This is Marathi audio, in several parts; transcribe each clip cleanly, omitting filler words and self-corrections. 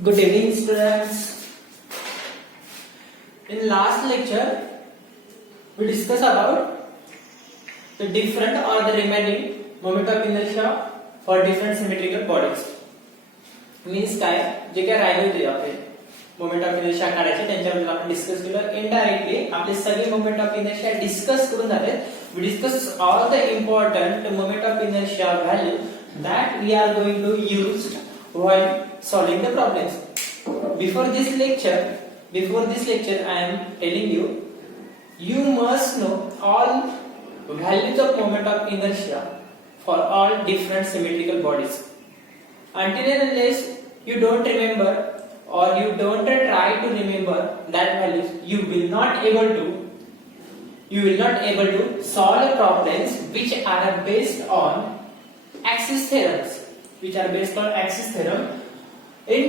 Good evening, students. In last lecture, we discussed about the different or the remaining moment of inertia for different symmetrical bodies. Means काय जे काय राहिले होते आपले मोमेंट ऑफ इनर्शिया काढायचे त्यांच्याबद्दल आपण डिस्कस केलं. इनडायरेक्टली आपले सगळे मोमेंट ऑफ इनर्शिया डिस्कस करून झाले. We discuss all the important moment of inertia value that we are going to use while solving the problems. Before this lecture, I am telling you, you must know all values of moment of inertia for all different symmetrical bodies. Until and unless you don't remember or you don't try to remember that values, you will not able to solve problems which are based on axis theorems. In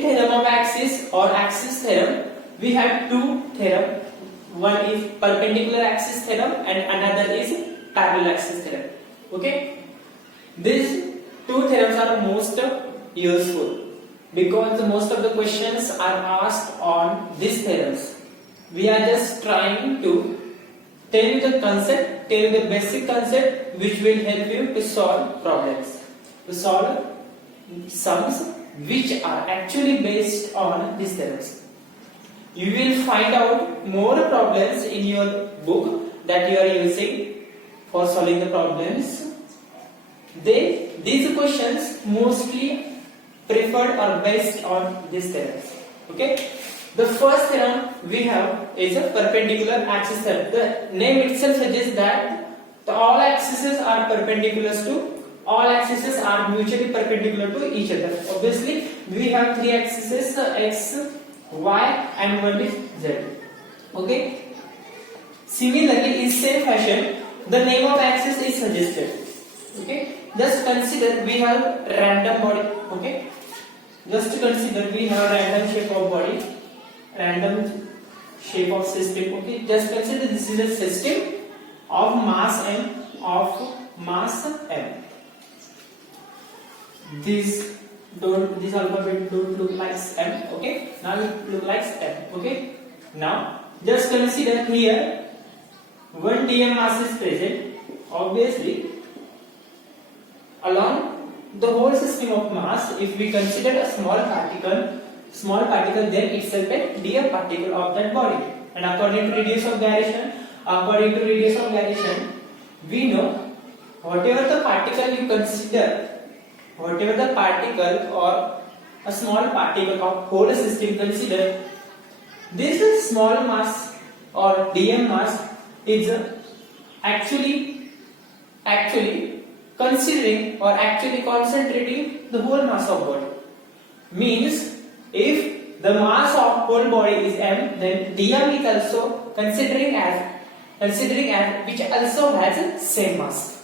theorem of axis or axis theorem, we have two theorems. One is perpendicular axis theorem and another is parallel axis theorem. Okay, these two theorems are most useful because most of the questions are asked on these theorems. We are just trying to tell you the concept, tell you the basic concept which will help you to solve problems, to solve sums which are actually based on these theorems. You will find out more problems in your book that you are using for solving the problems. These questions mostly preferred or based on these theorems. Okay. The first theorem we have is a perpendicular axis theorem. The name itself suggests that all axes are perpendicular to all axes are mutually perpendicular to each other. Obviously, we have three axes x, y, and one is z. Okay. Similarly, in same fashion, the name of axis is suggested. Okay. Just consider we have random body. Okay. Just consider we have random shape of body. Random shape of system. Okay, just consider this is a system of mass m. This alphabet don't look like m. Okay, now it look like m. Okay, now just consider here one dm mass is present. Obviously, along the whole system of mass, if we consider a small particle then itself a dm particle of that body, and according to radius of gyration, we know whatever the particle you consider, whatever the particle or a small particle of whole system consider, this small mass or dm mass is actually considering or actually concentrating the whole mass of body. Means if the mass of whole body is m, then dm is also considering as which also has a same mass.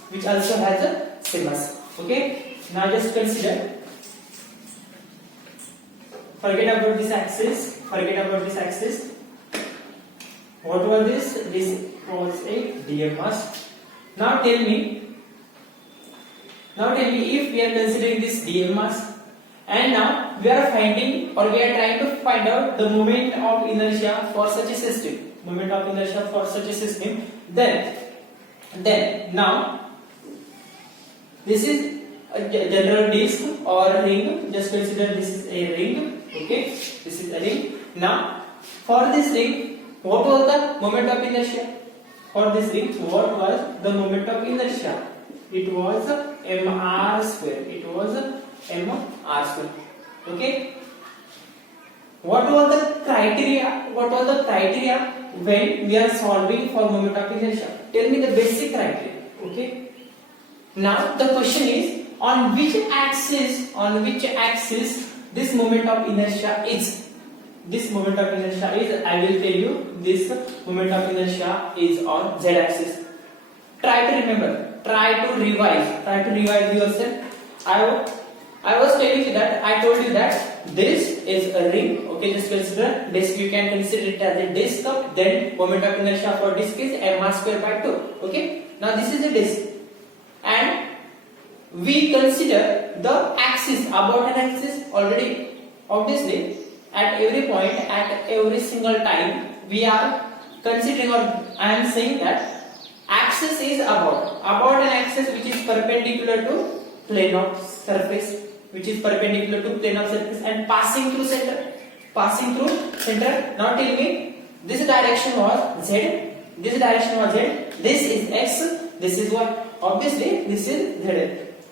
Okay. Now just consider. Forget about this axis. What was this? This was a dm mass. Now tell me if we are considering this dm mass, and now we are finding or we are trying to find out the moment of inertia for such a system. Then now this is a general disc or ring. Just consider this is a ring. Okay, this is a ring. Now for this ring, what was the moment of inertia? For this ring, what was the moment of inertia? It was mr square. Okay. What was the criteria when we are solving for moment of inertia? Tell me the basic criteria. Okay. Now the question is, on which axis this moment of inertia is? I will tell you, this moment of inercia is on z axis. Try to remember, try to revise yourself. I was telling you that I told you that this is a ring. Okay, just consider disc. You can consider it as a disc. Then moment of inertia for disc is mr square by 2. Okay, now this is a disc, and we consider the axis about an axis already. Obviously, at every point, at every single time, we are considering, or I am saying that axis is about an axis which is perpendicular to plane of surface, which is perpendicular to plane of surface and passing through center. Now tell me, this direction was z, this direction was z, this is x, this is y. Obviously this is z,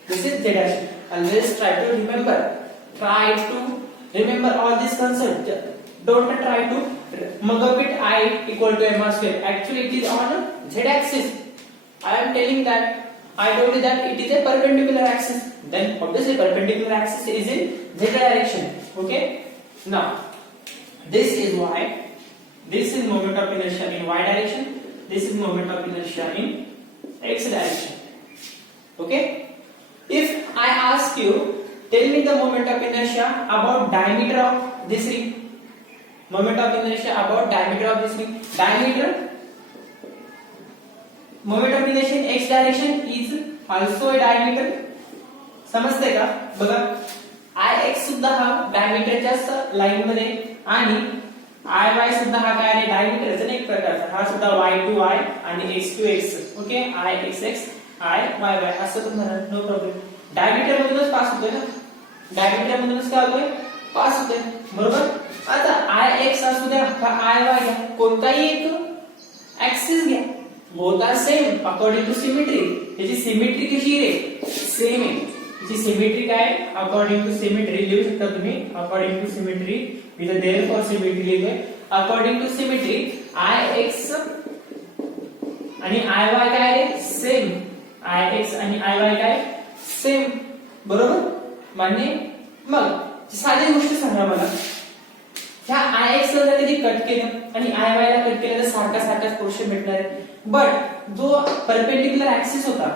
this is z direction. And let's try to remember all these concepts. Don't try to mug up it I equal to mr square. Actually it is on z axis. I am telling that, I told you that it is a perpendicular axis. Then obviously perpendicular axis is in z direction. Okay. Now this is y. This is moment of inertia in y direction. This is moment of inertia in x direction. Okay. If I ask you, tell me the moment of inertia about diameter of this ring. Moment of inertia about diameter of this ring. Moment of inertia in x direction is also a diameter. समजते का? बघा, Ix सुद्धा हा डायमीटरच्या लाईन मध्ये आणि Iy सुद्धा हा काय आहे? डायमीटरचा एक प्रकारचा. हा सुद्धा y to y आणि x to x. Okay, Ixx Iyy असं पण म्हणा, नो प्रॉब्लेम. डायमीटर मधूनच पास होतोय ना, डायमीटर मधूनच काय होतोय? पास होतोय, बरोबर. आता Ix असू द्या का Iy घ्या, कोणताही एक ऍक्सिस घ्या, both are same according to symmetry. याची सिमेट्री कशी आहे? सेम आहे. याची सिमेट्री काय? अकॉर्डिंग टू सिमेट्री लिहू शकता तुम्ही. According to symmetry with their for symmetry लिहितोय. अकॉर्डिंग टू सिमेट्री Ix आणि Iy काय आहे? सेम. Ix आणि Iy काय? सेम, बरोबर, मान्य. मग साधी गोष्ट सांगा मला, ह्या Ix ला कधी कट केलं आणि Iy ला कट केलं तर सारखाच पोर्शन भेटणार आहे. बट जो परपेंडिक्युलर ऍक्सिस होता,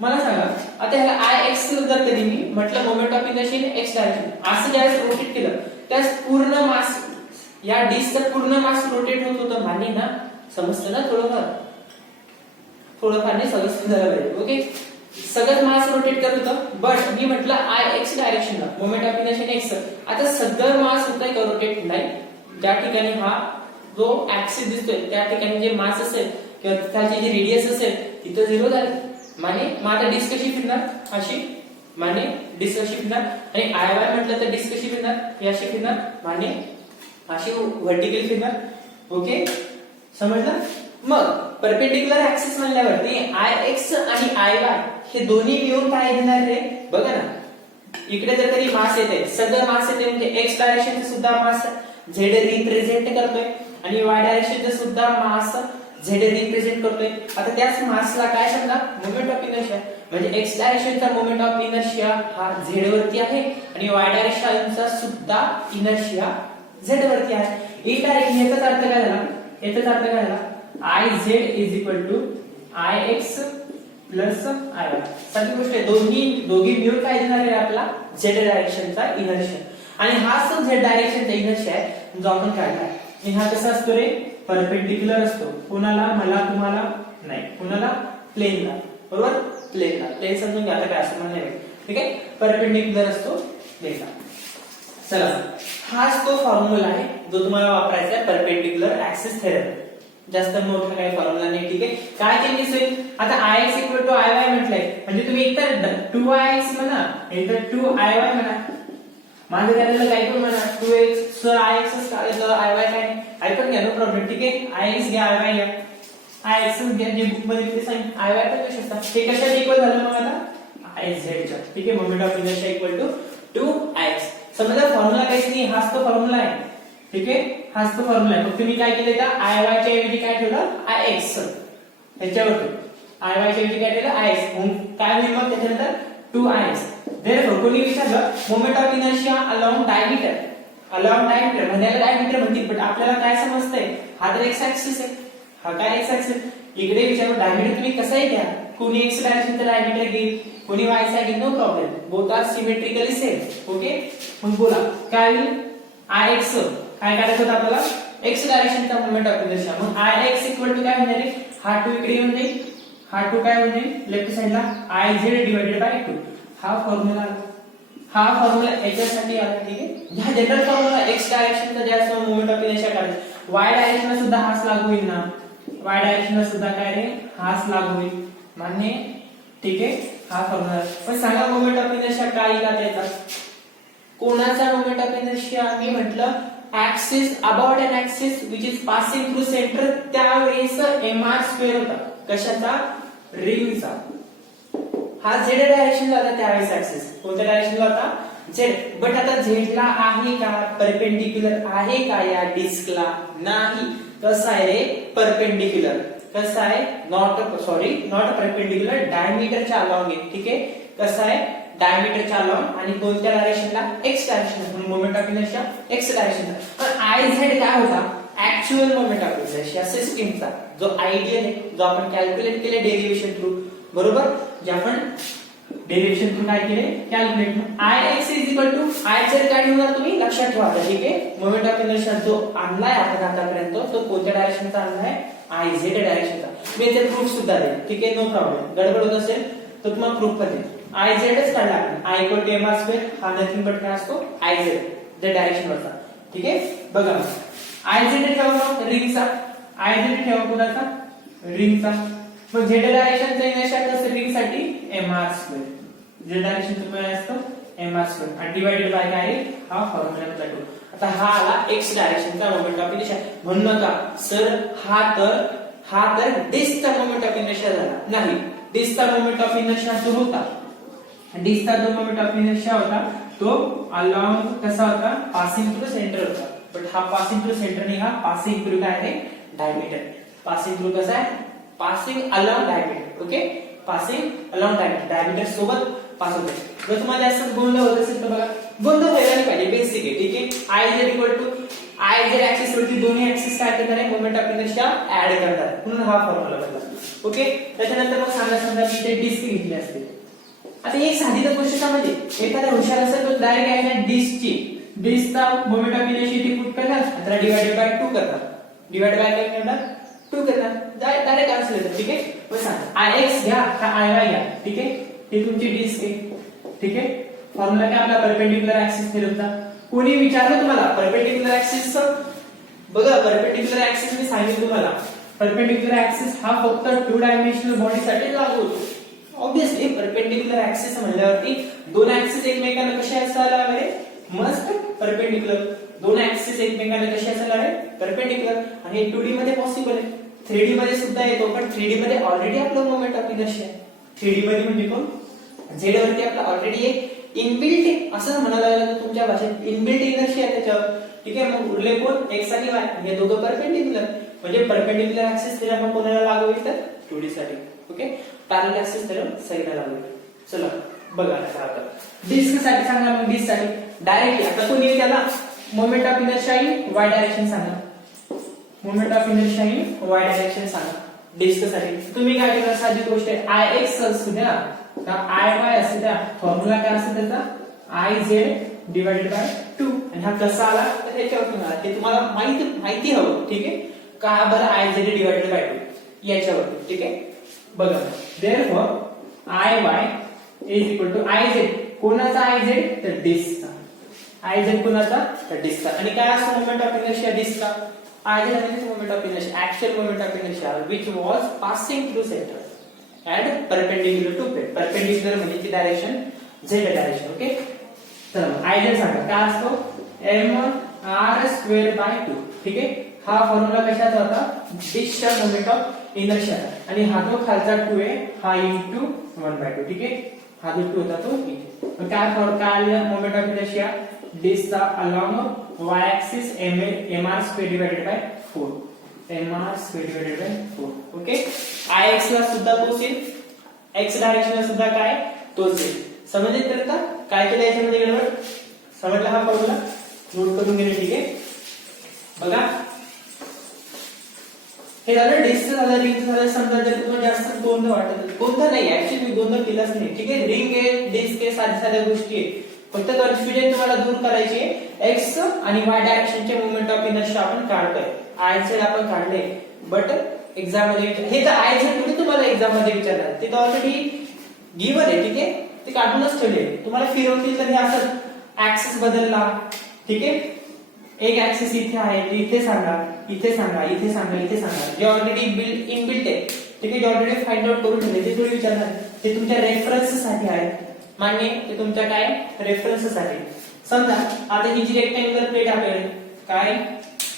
मला सांगा आता ह्याला Ix जर कधी मी म्हटलं moment of inertia in x direction, असं ज्यावेळेस रोटेट केलं त्यास पूर्ण मास, या डिस्कचं पूर्ण मास रोटेट होत होतं, मान्य ना? समजतं ना? थोडंफार नाही समजतं झालं पाहिजे. ओके, सगळं मास रोटेट करत होतं. बट मी म्हटलं Ix डायरेक्शनला moment of inertia in x. आता सगळं मास होतंय का रोटेट? नाही. ज्या ठिकाणी हा जो ऍक्सिस दिसतोय त्या ठिकाणी जे मास असेल किंवा त्याची जी रेडियस असेल तिथं झिरो झालं, माने. मग आता डिस्क कशी फिरणार? अशी, माने. डिस्क कशी फिरणार? आणि Iy म्हटलं तर डिस्क कशी फिरणार? ही अशी फिरणार, माने. अशी व्हर्टिकल फिरणार. ओके, समजलं? मग परपेंडिक्युलर ऍक्सिस म्हणल्यावरती Ix आणि Iy हे दोन्ही मिळून काय देणार रे? बघा ना, इकडे जर कधी मास येते, सगळं मास येते म्हणजे एक्स डायरेक्शनचं सुद्धा मास z रिप्रेझेंट करतोय आणि y डायरेक्शनचं सुद्धा मास z रिप्रेझेंट करतोय. आता त्याच मासला काय सांगा? Moment of inertia. म्हणजे x डायरेक्शनचा मोमेंट ऑफ इनर्शिया हा z वरती आहे आणि y डायरेक्शनचा सुद्धा इनर्शिया z वरती आहे. इनडायरेक्ट याचा अर्थ काय झाला? Iz is equal to Ix plus Iy. साधी गोष्ट आहे, दोघी मिळून काय देणार आहे आपला? z डायरेक्शनचा इनर्शिया. आणि हा जो z डायरेक्शनचा इनर्शिया आहे जो आपण काढलाय, आणि हा कसा असतो रे? परपेंडिक्युलर असतो. कोणाला? मला, तुम्हाला नाही. कोणाला? प्लेनला, बरोबर. प्लेन समजून घ्या. आता काय असं म्हणणे, ठीक आहे? परपेंडिक्युलर असतो प्लेनला. चला, हाच तो फॉर्म्युला आहे जो तुम्हाला वापरायचा आहे परपेंडिक्युलर ऍक्सिस थेरम. जास्त मोठा काही फॉर्म्युला नाही, ठीक आहे? काय चेंजेस होईल? आता Ix इक्वल टू Iy म्हटलंय म्हणजे तुम्ही एकतर 2Ix म्हणा एकतर 2Iy म्हणा. माझं त्याला काही पण म्हणा, 2x सर Ix काढलं, Iy काय ऐकून घ्या, नो प्रॉब्लेम, ठीक आहे? Ix घ्या, Iy घ्या. Ix घ्या, जे बुक मध्ये ते सांग, Iy पण घेऊ शकता. हे कशाला इक्वल झालं मग आता? Iz च्या, ठीक आहे? Moment of inertia equal to 2Ix. समजा फॉर्म्युला काहीच नाही, हाच तो फॉर्म्युला आहे, ठीक आहे? हाच तो फॉर्म्युला आहे. फक्त मी काय केलं तर Iy च्या ऐवजी काय ठेवलं? Ix. त्याच्यावरती Iy च्या ऐवजी काय ठेवलं? Ix. काय होईल मग त्याच्यानंतर? 2Ix. Therefore कोणी विचारलं moment of inertia along diameter. म्हणायला डायमीटर म्हणतील, पण आपल्याला काय समजतंय? हा तर एक्स ऍक्सिस आहे, हा काय एक्स ऍक्सिस. इकडे विचारलं डायमीटर तुम्ही कसंही घ्या, कोणी एक्स डायरेक्शनचा डायमीटर घेईल, कोणी वाय चा घेईल, no problem, both are symmetrically same. Okay, मग बोला काय होईल? Ix काय काढायचं होतं आपल्याला? एक्स डायरेक्शनचा मोमेंट ऑफ इनर्शिया. मग Ix इक्वल टू काय होणार आहे? हा 2 इकडे येऊन जाईल, हा 2 काय होऊन जाईल लेफ्ट साइडला Iz डिवाइडेड बाय 2. हा फॉर्म्युला हा फॉर्म्युला याच्यासाठी आला, ठीक आहे. ह्या जनरल फॉर्म्युला एक्स डायरेक्शनचा ज्यास्त मोमेंट ऑफ इनर्शिया काढायचा, वाय डायरेक्शनला सुद्धा हाच लागू होईल ना, वाय डायरेक्शनला सुद्धा काय रे हाच लागू होईल, मान्य, ठीक आहे. हा फॉर्म्युला. पण सांगा मोमेंट ऑफ इनर्शिया काय येईल त्याचा, कोणाचा मोमेंट ऑफ इनर्शिया, मी म्हटलं axis about an axis which is passing through centre, त्यावेळेस mr² होता, कशाचा, रिंगचा. हा झेड डायरेक्शनला होता त्यावेळेस ऍक्सिस, कोणत्या डायरेक्शनला होता, झेड. बट आता झेडला आहे का परपेंडिक्युलर आहे का या डिस्कला, नाही. कसं आहे रे, परपेंडिक्युलर. कसं आहे, नॉट परपेंडिक्युलर, डायमीटरच्या अलॉंग आहे, ठीक आहे. कसं आहे, डायमीटरच्या अलॉंग, आणि कोणत्या डायरेक्शनला, एक्स डायरेक्शनला, म्हणून मोमेंट ऑफ इनर्शिया एक्स डायरेक्शनला. पण आय झेड काय होता, ऍक्च्युअल मोमेंट ऑफ इनर्शिया सिस्टीमचा, जो आयडियल आहे, जो आपण कॅल्क्युलेट केले डेरिव्हेशन थ्रू, बरोबर, जे आपण डेरिव्हेशन थ्रू काय केले, calculate. Ix is equal to I Z काय ठेवणार तुम्ही लक्षात ठेवा, ठीक आहे. मोमेंट ऑफ इनर्शिया जो आणलाय आपण आतापर्यंत, तो कोणत्या डायरेक्शनचा आणलाय, आय झेड डायरेक्शनचा. मी याचे प्रूफ सुद्धा देईन, ठीक आहे, नो प्रॉब्लेम. गडबड होत असेल तर तुम्हाला प्रूफ पण देईन. आय झेडच काढला आपण, आय इक्वल टू mr², हा नथिंग बट काय असतो, आय झेड जे डायरेक्शनवरचा, ठीक आहे. बघा आय झेड ठेवा रिंगचा, आय झेड ठेवा कोणाचा, रिंगचा. मग झेड डायरेक्शनचा इनर्शिया कसं रिंगसाठी mr², झेड डायरेक्शनचं काय असतं mr², आणि डिवाइडेड बाय काय, हा फॉर्म्युला लागतो. आता हा आला एक्स डायरेक्शनचा मोमेंट ऑफ इनर्शिया. म्हणू नका सर हा तर डिस्कचा मोमेंट ऑफ इनर्शिया झाला, नाही. डिस्कचा मोमेंट ऑफ इनर्शिया जो होता, डिस्कचा जो मोमेंट ऑफ इनर्शिया होता तो अलॉंग कसा होता, पासिंग थ्रू सेंटर होता. बट हा पासिंग थ्रू सेंटर नाही, हा पासिंग थ्रू काय आहे, डायमीटर. पासिंग थ्रू कसा आहे, passing along diameter, okay, passing along diameter, diameter सोबत पास होते. जर तुम्हाला जास्त गोंधळ होत असेल तर बघा, गोंधळ व्हायला नाही पाहिजे, बेसिक आहे, ठीक आहे. I Z equal to I Z axis वरती दोन्ही ऍक्सिस काय करणार आहे, मोमेंट ऑफ इनर्शिया ऍड करणार, म्हणून हा फॉर्म्युला बनला, ओके. त्याच्यानंतर मग सांगा, समजा मी ते डिस्क घेतली असते. आता एक साधी तर गोष्ट समजली, एखादा हुशार असेल तर डायरेक्ट आहे ना डिस्कचा मोमेंट ऑफ इनर्शिया पुट करणार, त्याला डिवाइडेड बाय 2 करणार, डिवाइड बाय काय करणार, 2 करणार, डायरेक्ट आन्सर येतो, ठीक आहे. मग सांगा Ix घ्या का Iy घ्या, ठीक आहे. ही तुमची डिस्क आहे, ठीक आहे. फॉर्म्युला काय आपला, परपेंडिक्युलर ऍक्सिस फिरवता. कोणी विचारलं तुम्हाला परपेंडिक्युलर ऍक्सिस, बघा परपेंडिक्युलर ऍक्सिस मी सांगितलं तुम्हाला, परपेंडिक्युलर ऍक्सिस हा फक्त 2 डायमेन्शनल बॉडी साठी लागू होतो. ऑब्वियसली परपेंडिक्युलर ऍक्सिस म्हणल्यावरती दोन ऍक्सिस एकमेकांना कसे असायला हवे, मस्त परपेंडिक्युलर. दोन ऍक्सिस एकमेकांना कसे असायला हवे, परपेंडिक्युलर. आणि 2D मध्ये पॉसिबल आहे, 3D मध्ये सुद्धा येतो, पण 3D मध्ये ऑलरेडी आपलं मोमेंट ऑफ इनर्शिया आहे. 3D मध्ये म्हणजे कोण, झेड वरती आपला ऑलरेडी एक इनबिल्ट, असं म्हणायला लागलं तर तुमच्या भाषेत इनबिल्ट इनर्शिया आहे त्याच्यावर, ठीक आहे. मग उरले कोण, एक्स आणि वाय, हे दोघं परपेंडिक्युलर, म्हणजे परपेंडिक्युलर ऍक्सिस थेरम कोणाला लागू होईल तर 2D साठी, ओके. पॅरलल ऍक्सिस थेरम साईडला लागू होईल. चला बघा आता डिस्क साठी सांगा, मग डिस्क साठी डायरेक्टली आता तुम्ही त्याला moment of inertia in Y direction सांगा, moment of inertia in Y direction सांगा डिस्क साठी. तुम्ही काय करणार, साधी गोष्ट आहे, Ix असू द्या का Iy असू द्या, फॉर्म्युला काय असतो त्याचा, Iz डिवाइडेड बाय 2, आणि हा कसा आला तर ह्याच्यावरून आला, ते तुम्हाला माहिती हवं, ठीक आहे. का बरं Iz डिवाइडेड बाय 2 याच्यावरती, ठीक आहे. बघा therefore Iy is equal to Iz, कोणाचा Iz तर डिस्कचा, Iz कोणाचा तर डिस्कचा. आणि काय असतो मोमेंट ऑफ इनर्शिया डिस्कचा, Iz म्हणजे moment of inertia, actual moment of inertia which was passing through center and perpendicular to plate. perpendicular म्हणजे ती डायरेक्शन z डायरेक्शन, ओके. तर Iz सांगा काय असतो, mr²/2, ठीक आहे. हा फॉर्म्युला कशाचा होता, डिस्कचा मोमेंट ऑफ इनर्शिया, आणि हा जो खालचा 2 आहे हा इंटू 1/2, ठीक आहे. हा जो 2 होता तो इथे. मग काय मोमेंट ऑफ इनर्शिया डिस्कचा along y axis mr² divided by 4, mr² divided by 4, okay. Ix ला सुद्धा तोच येईल, x डायरेक्शन ला सुद्धा काय तोच येईल. समजले तर का काय केलं याच्यामध्ये गडबड, समजला हा फॉर्म्युला, नोट करून घेणे, ठीक आहे. बघा हे झालं डिस्क झालं, रिंग झालं. समजा जर तुम्हाला जास्त गोंधळ वाटत, गोंधळ नाही ऍक्च्युअली, मी गोंधळ केलाच नाही, ठीक आहे. रिंग आहे, डिस्क आहे, साध्या गोष्टी आहे. फक्त कन्फ्युजन तुम्हाला दूर करायची, एक्स आणि वाय डायरेक्शनचे मोमेंट ऑफ इनर्शिया आपण काढतोय, Iz आपण काढले, बट एक्झाम मध्ये हे तर Iz थोडी तुम्हाला एक्झाम मध्ये विचारणार, ते तर ऑलरेडी गिवन आहे, ठीक आहे. ते काढूनच ठेवले. तुम्हाला फिरवतील तर हे असं ऍक्सिस बदलला, ठीक आहे. एक ऍक्सिस इथे आहे, इथे सांगा, इथे सांगा, इथे सांगा, इथे सांगा, जे ऑलरेडी इनबिल्ट आहे, ठीक आहे, जे ऑलरेडी फाइंड आउट करून ठेवले, ते थोडी विचारणार, ते तुमच्या रेफरन्स साठी आहे. मान्य, ते तुमच्या काय रेफरन्स साठी. समजा आता ही जी रेक्टँग्युलर प्लेट आपल्याला काय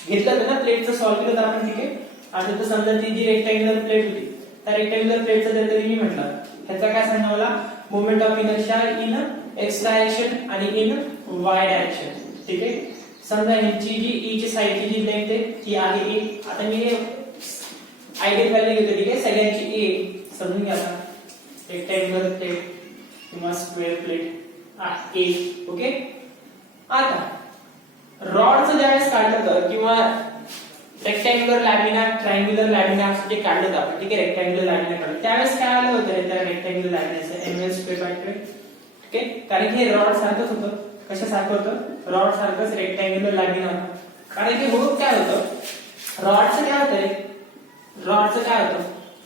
घेतलं होतं ना, प्लेटचं सॉल्व्ह केलं तर आपण, ठीक आहे. आता तर समजा ती जी रेक्टँग्युलर प्लेट होती, त्या रेक्टँग्युलर प्लेटचं जर कधी मी म्हटलं, ह्याचा काय सांगा मला, moment of inertia in x direction आणि इन वाय डायरेक्शन, ठीक आहे. समजा ह्याची जी ई ची साईडची जी लेंथ आहे ती आहे ए. आता मी आयडियल व्हॅल्यू घेतो, ठीक आहे, सगळ्यांची ए समजून घ्या. आता रेक्टँग्युलर प्लेट किंवा स्क्वेअर प्लेट ए, ओके. आता रॉडचं ज्यावेळेस काढलं तर किंवा रेक्टँग्युलर लॅमिना, ट्रायंग्युलर लॅमिना असं जे काढलं होतं आपण, ठीक आहे, रेक्टँग्युलर लॅमिना काढलं त्यावेळेस काय आलं होतं त्या रेक्टँग्युलर लॅमिनाचं ml²/2, ठीक आहे. कारण की हे रॉड सारखंच होतं. कशासारखं होतं, रॉड सारखंच रेक्टँग्युलर लॅमिना. कारण की होत काय होतं, रॉडचं काय होतं, रॉडचं काय होतं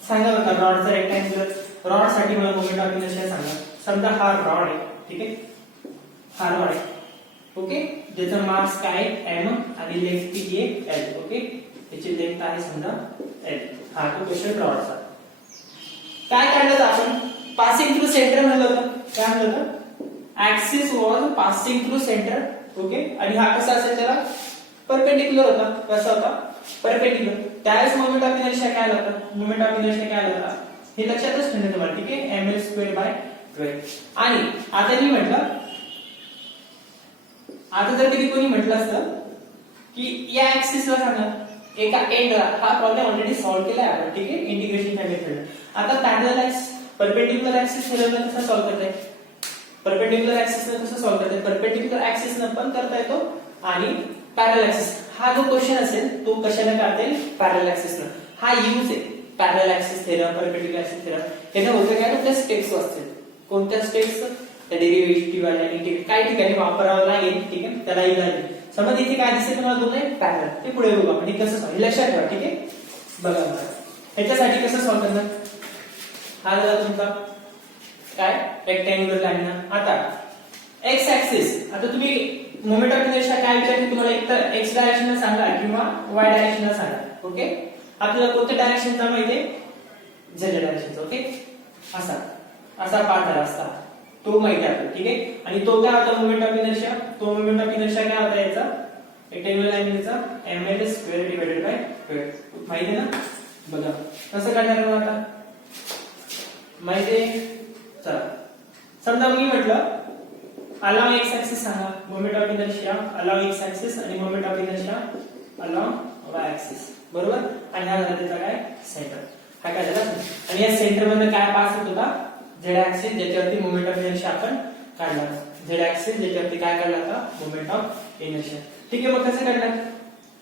सांगा बरं. रॉडचं रेक्टँग्युलर रॉड साठी मला मोमेंट ऑफ इनर्शिया सांगा. समजा हा रॉड आहे, ठीक आहे, हा रॉड आहे, ओके, ज्याचं मास काय m आणि लेंथ किती आहे l, ओके. याची लेंथ आहे समजा l. हा तो क्वेश्चन रॉडचा. काय काढलं आपण, पासिंग थ्रू सेंटर म्हणलं होतं. काय म्हणलं होतं, axis was passing through centre, okay. आणि हा कसा असेल, त्याला परपेंडिक्युलर होता. कसा होता, परपेंडिक्युलर. त्यावेळेस मोमेंट ऑफ इनर्शिया काय आला होता, मोमेंट ऑफ इनर्शिया काय आला होता हे लक्षातच ठेवणे तुम्हाला, ठीक आहे, ml²/12. आणि आता मी म्हटलं, आता जर कधी कोणी म्हटलं असतं की या ऍक्सिसला सांगा, एका एंडला, हा प्रॉब्लेम ऑलरेडी सॉल्व्ह केलाय आपण, ठीक आहे, इंटिग्रेशनच्या मेथडने. आता पॅरलल ऍक्सिस, परपेंडिक्युलर ऍक्सिस ठरवलं कसं सॉल्व्ह करताय, परपेंडिक्युलर ऍक्सिस ने कसं सॉल्व्ह करताय, परपेंडिक्युलर ऍक्सिस ने पण करता येतो आणि पॅरलल ऍक्सिस. हा जो क्वेश्चन असेल तो कशाने करता येईल, पॅरलल ऍक्सिस ने. हा यूज आहे parallel axis theorem, perpendicular axis theorem. याने होतं काय, आपल्या स्टेप्स असतील. कोणत्या स्टेप्स, त्या डेरिव्हेटिव्ह आणि इंटिग्रेट काही ठिकाणी वापरावं लागेल, ठीक आहे, त्याला इलाज. समज इथे काय दिसेल तुम्हाला, दोन आहे पॅरलल, ते पुढे बघू आपण, हे कसं सॉल्व्ह, लक्षात ठेवा, ठीक आहे. बघा ह्याच्यासाठी कसं सॉल्व्ह करणार, हा झाला तुमचा काय रेक्टँग्युलर लॅमिना. आता एक्स ऍक्सिस, आता तुम्ही मोमेंट ऑफ इनर्शिया काय विचारते तुम्हाला, एक तर एक्स डायरेक्शनला सांगा किंवा वाय डायरेक्शनला सांगा, ओके. आपल्याला कोणत्या डायरेक्शनचा माहितीये, झेड डायरेक्शनचा, ओके. असा असा पाथ झाला असता तो माहिती आहे, ठीक आहे. आणि तो काय होता मोमेंट ऑफ इनर्शिया, तो मोमेंट ऑफ इनर्शिया काय होता याचा, रेक्टँग्युलर लॅमिनाचा ml²/12 माहिती आहे ना. बघा कसं काढणार मग आता, माहिती. चला समजा मी म्हटलं अलाउंग एक्स ऍक्सिस सांगा, moment of inertia along X axis आणि moment of inertia along Y axis, बरोबर. आणि हा झाला त्याचा काय सेंटर, हा काय झाला. आणि या सेंटर मध्ये काय पास होत होता, झेड ऍक्सिस, ज्याच्यावरती मोमेंट ऑफ इनर्शिया आपण काढला. झेड ऍक्सिस ज्याच्यावरती काय काढला होता, मोमेंट ऑफ इनर्शिया, ठीक आहे. मग कसं काढणार,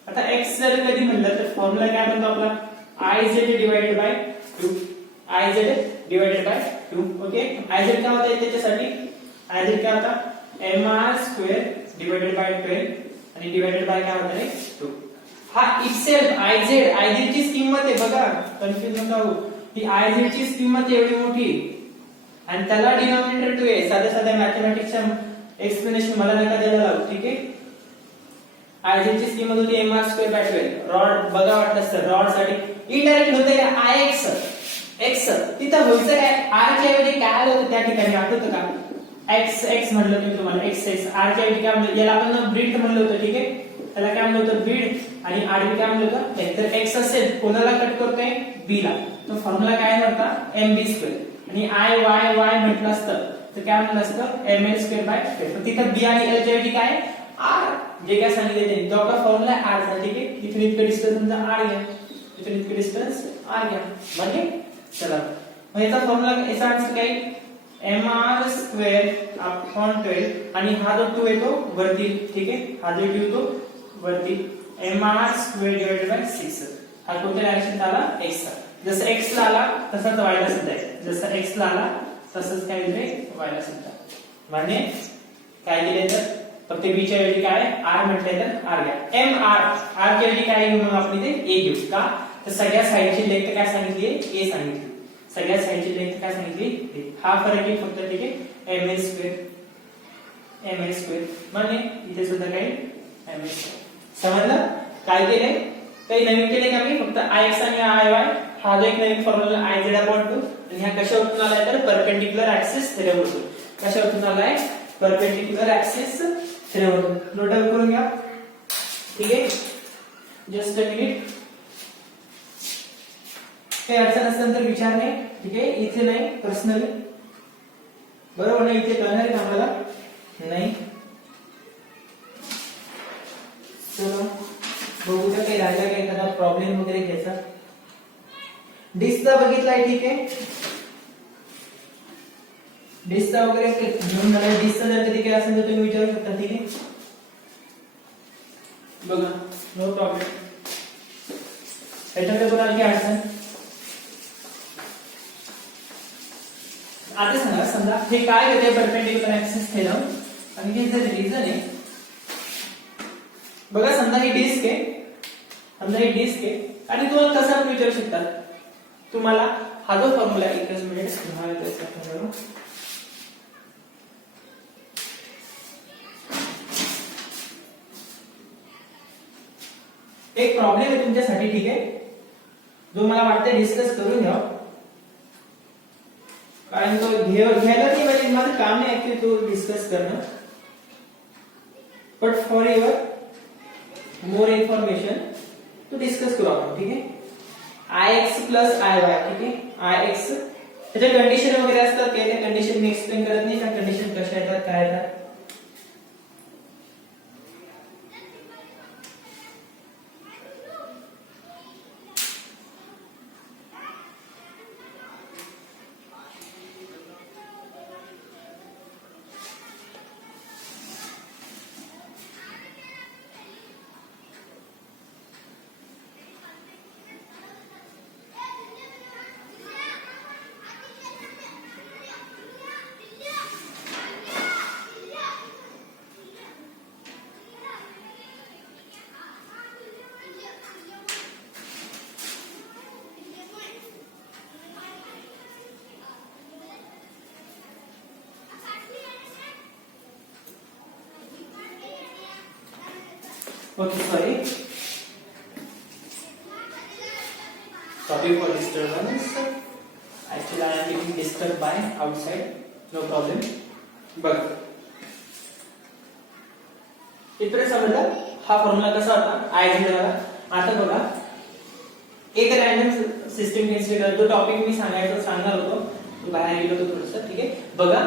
आता एक्स जर कधी म्हणलं तर फॉर्म्युला काय म्हणतो आपला, IZ/2, IZ/2, ओके. IZ काय होता त्याच्यासाठी, IZ काय होता mr²/12 आणि डिवाइडेड बाय काय होता रे 2. हा इटसेल्फ IZ ची किंमत आहे बघा, कन्फ्युज नका होऊ. ही IZ ची किंमत एवढी मोठी आणि त्याला डिनॉमिनेटर 2 आहे. साध्या साध्या मॅथमॅटिक्सच्या एक्सप्लेनेशन मला नका द्यायला लावू, ठीक आहे. IZ ची किंमत होती mr²/12. रॉड बघा वाटलं तर रॉड साठी इनडायरेक्ट होते Ix x, तिथं व्हायचं काय, r च्या ऐवजी काय आलं होतं त्या ठिकाणी, आठवतं का, x म्हणलं मी तुम्हाला, x r च्या ऐवजी काय म्हणलं, याला आपण ब्रीड म्हणलं होतं, ठीक आहे. त्याला काय म्हणलं होतं ब्रीड, आणि आडवी काय म्हणलं होतं, तर x असेल कोणाला कट करतोय, b ला, तो फॉर्म्युला काय होता mb². आणि y म्हटलं असतं तर काय म्हणलं असतं ml²/12. तर तिथं b आणि l च्या ऐवजी काय r, जे काय सांगितले ते दोघा फॉर्म्युला r चा, ठीक आहे. इथून इतकं डिस्टन्स समजा r घ्या, इथून इतकं डिस्टन्स r घ्या, म्हणजे चला मग याचा फॉर्म्युला, याचा आन्सर काय mr²/12. आणि हा जो 2 येतो वरती, ठीक आहे, हा जो 2 येतो वरती mr²/6. हा कोणत्या डायरेक्शनचा आला, x चा. जसं x ला आला तसाच y ला सुद्धा आहे, जसं x ला आला तसंच काय येते y ला सुद्धा. म्हणजे काय केले तर फक्त b च्या ऐवजी काय r म्हटले तर r घ्या. r च्या ऐवजी काय घेऊ मग आपण इथे a घेऊ का, तर सगळ्या साइडची लेंथ काय सांगितली आहे, a सांगितली. सगळ्या साइडची लेंथ काय सांगितली, हा फरक आहे फक्त, ठीक आहे. ml स्क्वेअर म्हणजे इथे सुद्धा काही ml समजलं काय केलंय काही नवीन केले का मी फक्त ix आणि iy हा जो एक नवीन फॉर्म्युला iz/2 आणि ह्या कशावरून आलाय तर परपेंडिक्युलर ऍक्सिस थेरमवरून कशावरून आलाय परपेंडिक्युलर ऍक्सिस थेरमवरून नोट डाउन करून घ्या ठीक आहे जस्ट अ मिनिट काही अडचण असेल तर विचारणे ठीक आहे इथे नाही पर्सनली बरोबर नाही इथे करणार आहे आम्हाला नाही चलो बघू त्या काही राहिला काही एखादा प्रॉब्लेम वगैरे घ्यायचा डिस्कचा बघितलाय ठीक आहे डिस्कचा वगैरे घेऊन झालाय डिस्कचा जर कधी काही असेल तर तुम्ही विचारू शकता ठीक आहे बघा नो प्रॉब्लेम याच्याकडे बघा आणखी अडचण आता सांगा समजा हे काय घेते परपेंडिक्युलर ऍक्सिस थेरम आणि हे जर रिजन आहे बघा समजा ही डिस्क आहे आणि तुम्हाला कसं विचारू शकतात तुम्हाला हा जो फॉर्म्युला एकच मिनिट एक प्रॉब्लेम आहे तुमच्यासाठी ठीक आहे जो मला वाटतं डिस्कस करून घ्या कारण तो घ्यायला नाही म्हणजे माझं काम नाही ऍक्च्युअली तो डिस्कस करणं but for your more information तो डिस्कस करू आपण ठीक आहे ix प्लस iy ठीक आहे ix त्याच्या कंडिशन वगैरे असतात काय त्या कंडिशन मी एक्सप्लेन करत नाही त्या कंडिशन कशा येतात काय येतात Okay, sorry for disturbance. Actually, I am getting disturbed by outside. No problem. बघ इथे समजलं हा फॉर्म्युला कसा होता iz ला आता बघा एक रॅन्डम सिस्टीम कन्सिडर जो टॉपिक मी सांगणार होतो बाहेर गेलो होतो थोडंसं ठीक आहे बघा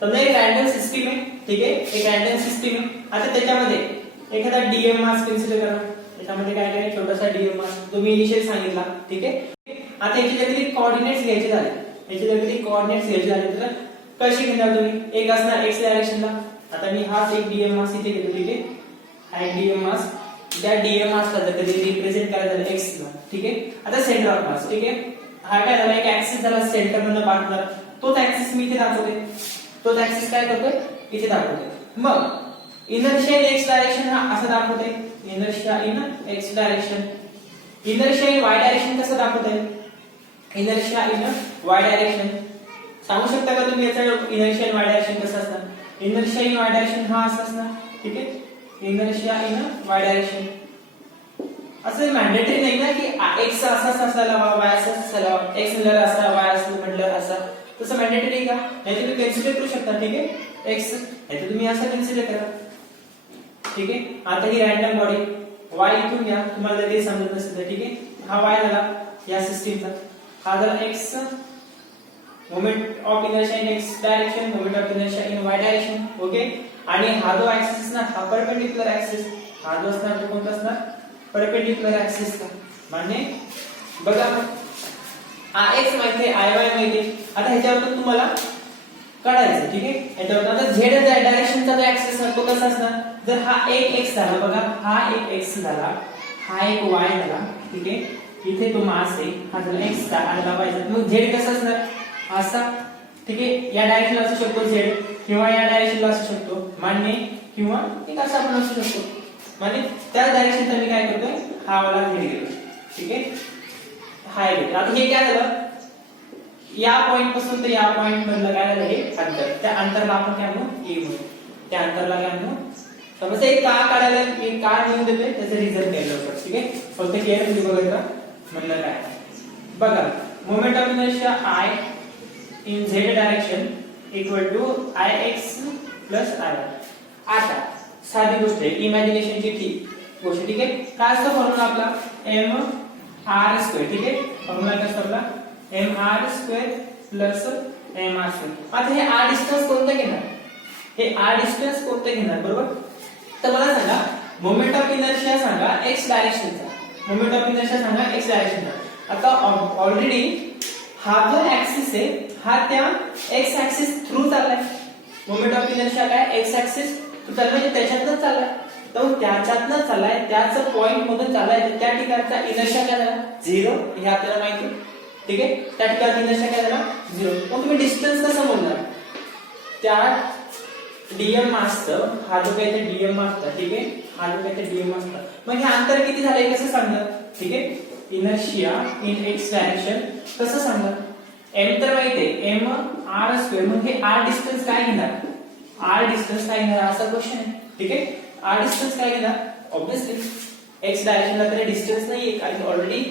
समजा एक रॅन्डम सिस्टीम आहे ठीक आहे एक रॅन्डम सिस्टीम आहे आता त्याच्यामध्ये एखादा डीएम मास कन्सिडर करा त्याच्यामध्ये काय काय छोटासा डीएम मास तो मी इनिशियल सांगितला ठीक आहे आता याचे जर कोऑर्डिनेट्स घ्यायचे झाले तर कशी घेणार तुम्ही एक असणार एक्स डायरेक्शनला आता मी हाच एक डीएम मास इथे घेतो ठीक आहे हा एक डीएम मास त्या डीएम मासला जर कधी रिप्रेझेंट करायचं झालं एक्स ला ठीक आहे आता सेंटर ऑफ मास ठीक आहे हा काय झाला एक ऍक्सिस झाला सेंटर मधून पार्टनर तोच ऍक्सिस मी इथे दाखवते तोच ऍक्सिस काय करतोय इथे दाखवते मग इनर्शिया इन एक्स डायरेक्शन हा असं दाखवते inertia in x direction inertia in Y direction कसं दाखवते इनर्शिया इन वाय डायरेक्शन सांगू शकता का तुम्ही याचा इनर्शिया इन वाय डायरेक्शन कसं असणार इनर्शिया इन वाय डायरेक्शन हा असं असणार ठीक आहे इनर्शिया इन वाय डायरेक्शन असं मॅन्डेटरी नाही ना की एक्स असाच असायला वाय असाच असायला एक्स म्हटलं असा वाय असं म्हटलं असा तसं मॅन्डेटरी का नाही तुम्ही कन्सिडर करू शकता ठीक आहे एक्स नाही तुम्ही असं कन्सिडर करा ठीक आहे आता ही रॅन्डम बॉडी y इथून घ्या तुम्हाला ते समजत नसेल तर ठीक आहे हा y झाला या सिस्टीमचा हा झाला x moment of inertia in x direction moment of inertia in y direction okay आणि हा जो ऍक्सिस ना हा परपेंडिक्युलर ऍक्सिस हा जो असणार तो कोणता असणार परपेंडिक्युलर ऍक्सिस का म्हणजे बघा हा x माहिती आहे iy माहिती आहे आता ह्याच्यावरून तुम्हाला काढायचं ठीक आहे याच्यावर आता z डायरेक्शनचा जो ऍक्सिस आहे तो कसा असणार जर हा एक x झाला बघा हा एक x झाला हा एक y झाला ठीक आहे इथे तो मास आहे हा झाला x चा आला पाहिजे मग z कसा असणार असा ठीक आहे या डायरेक्शनला असू शकतो z किंवा या डायरेक्शनला असू शकतो मान्य किंवा एक असा पण असू शकतो म्हणजे त्या डायरेक्शनचा मी काय करतोय हा वाला z घेतो ठीक आहे हा घेतो आता हे काय झालं या पॉइंट पासून तर या पॉइंट मधलं काय झालं हे अंतर, त्या अंतराला आपण काय म्हणू ए म्हणू, त्या अंतराला काय म्हणू समजा एक का काढायला एक का निवडून देतोय त्याचं रिझल्ट द्यायला होतं. ठीक आहे फक्त केअरफुली बघायचं म्हणणं काय बघा. Moment of inertia I in z direction equal to Ix plus I. आता साधी गोष्ट आहे इमॅजिनेशनची ती गोष्ट. ठीक आहे काय असतं फॉर्म्युला आपला mr². ठीक आहे फॉर्म्युला काय असतो आपला mr² प्लस mr². आता हे r डिस्टन्स कोणतं घेणार, हे r डिस्टन्स कोणतं घेणार बरोबर. तर मला सांगा मोमेंट ऑफ इनर्शिया सांगा x डायरेक्शनचा, मोमेंट ऑफ इनर्शिया सांगा x डायरेक्शनचा. आता ऑलरेडी हा जो ऍक्सिस आहे हा त्या x ऍक्सिस थ्रू चाललाय. मोमेंट ऑफ इनर्शिया काय x ऍक्सिस थ्रू चाललाय म्हणजे त्याच्यातच चाललाय, तर त्याच्यातनं चाललाय त्याच पॉइंट मधून चाललाय, तर त्या ठिकाणचा इनर्शिया काय झाला 0 हे आपल्याला माहिती आहे. ठीक आहे त्या ठिकाणचा इनर्शिया काय झाला 0. मग तुम्ही डिस्टन्स कसं मोजणार, त्या डीएम असतं, हा जो काही ते डीएम असतं. ठीक आहे हा जो काही ते डीएम असतं, मग हे अंतर किती झालंय कसं सांगणार. ठीक आहे इनर्शिया इन एक्स डायरेक्शन कसं सांगणार, m तर माहितीये mr². मग हे r डिस्टन्स काय घेणार, r डिस्टन्स काय घेणार असा क्वेश्चन आहे. ठीक आहे r डिस्टन्स काय घेणार, ऑब्वियसली x डायरेक्शनला तर डिस्टन्स नाहीये कारण ऑलरेडी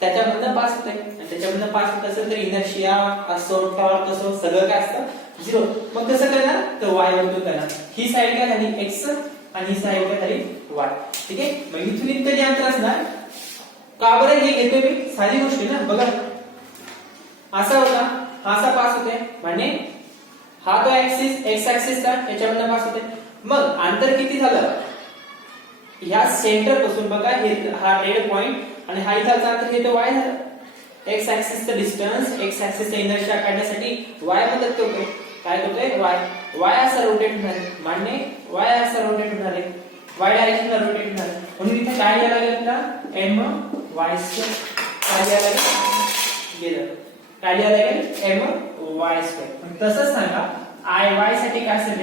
त्याच्यामधनं पास होतंय, आणि त्याच्यामधनं पास होत असेल तर इनर्शिया असो टॉर्क असो सगळं काय असतं 0. मग कसं करणार तर y वरतून करणार. ही साइड काय झाली x आणि ही साइड काय झाली y. ठीक आहे मग इथून इतकं जे अंतर असणार का बरं हे घेतोय मी, साधी गोष्ट आहे ना बघा. असा होता हा असा पास होते म्हणजे हा तो ऍक्सिस एक्स ऍक्सिस का याच्यामधनं पास होते. मग अंतर किती झालं ह्या सेंटर पासून बघा हे हा रेड पॉइंट आणि हा इथालचा अंतर हे तो y झालं. एक्स ऍक्सिसचं डिस्टन्स एक्स ऍक्सिसचा इनर्शिया काढण्यासाठी y मदत करतोय. काय करतोय y असा रोटेट होणार आहे म्हणजे y असा रोटेट होणार आहे, y डायरेक्शनला रोटेट होणार आहे. म्हणून इथे काय यायला लागेल आपला my² काय यायला लागेल गेलं काय यायला लागेल my². पण तसंच सांगा iy साठी काय असेल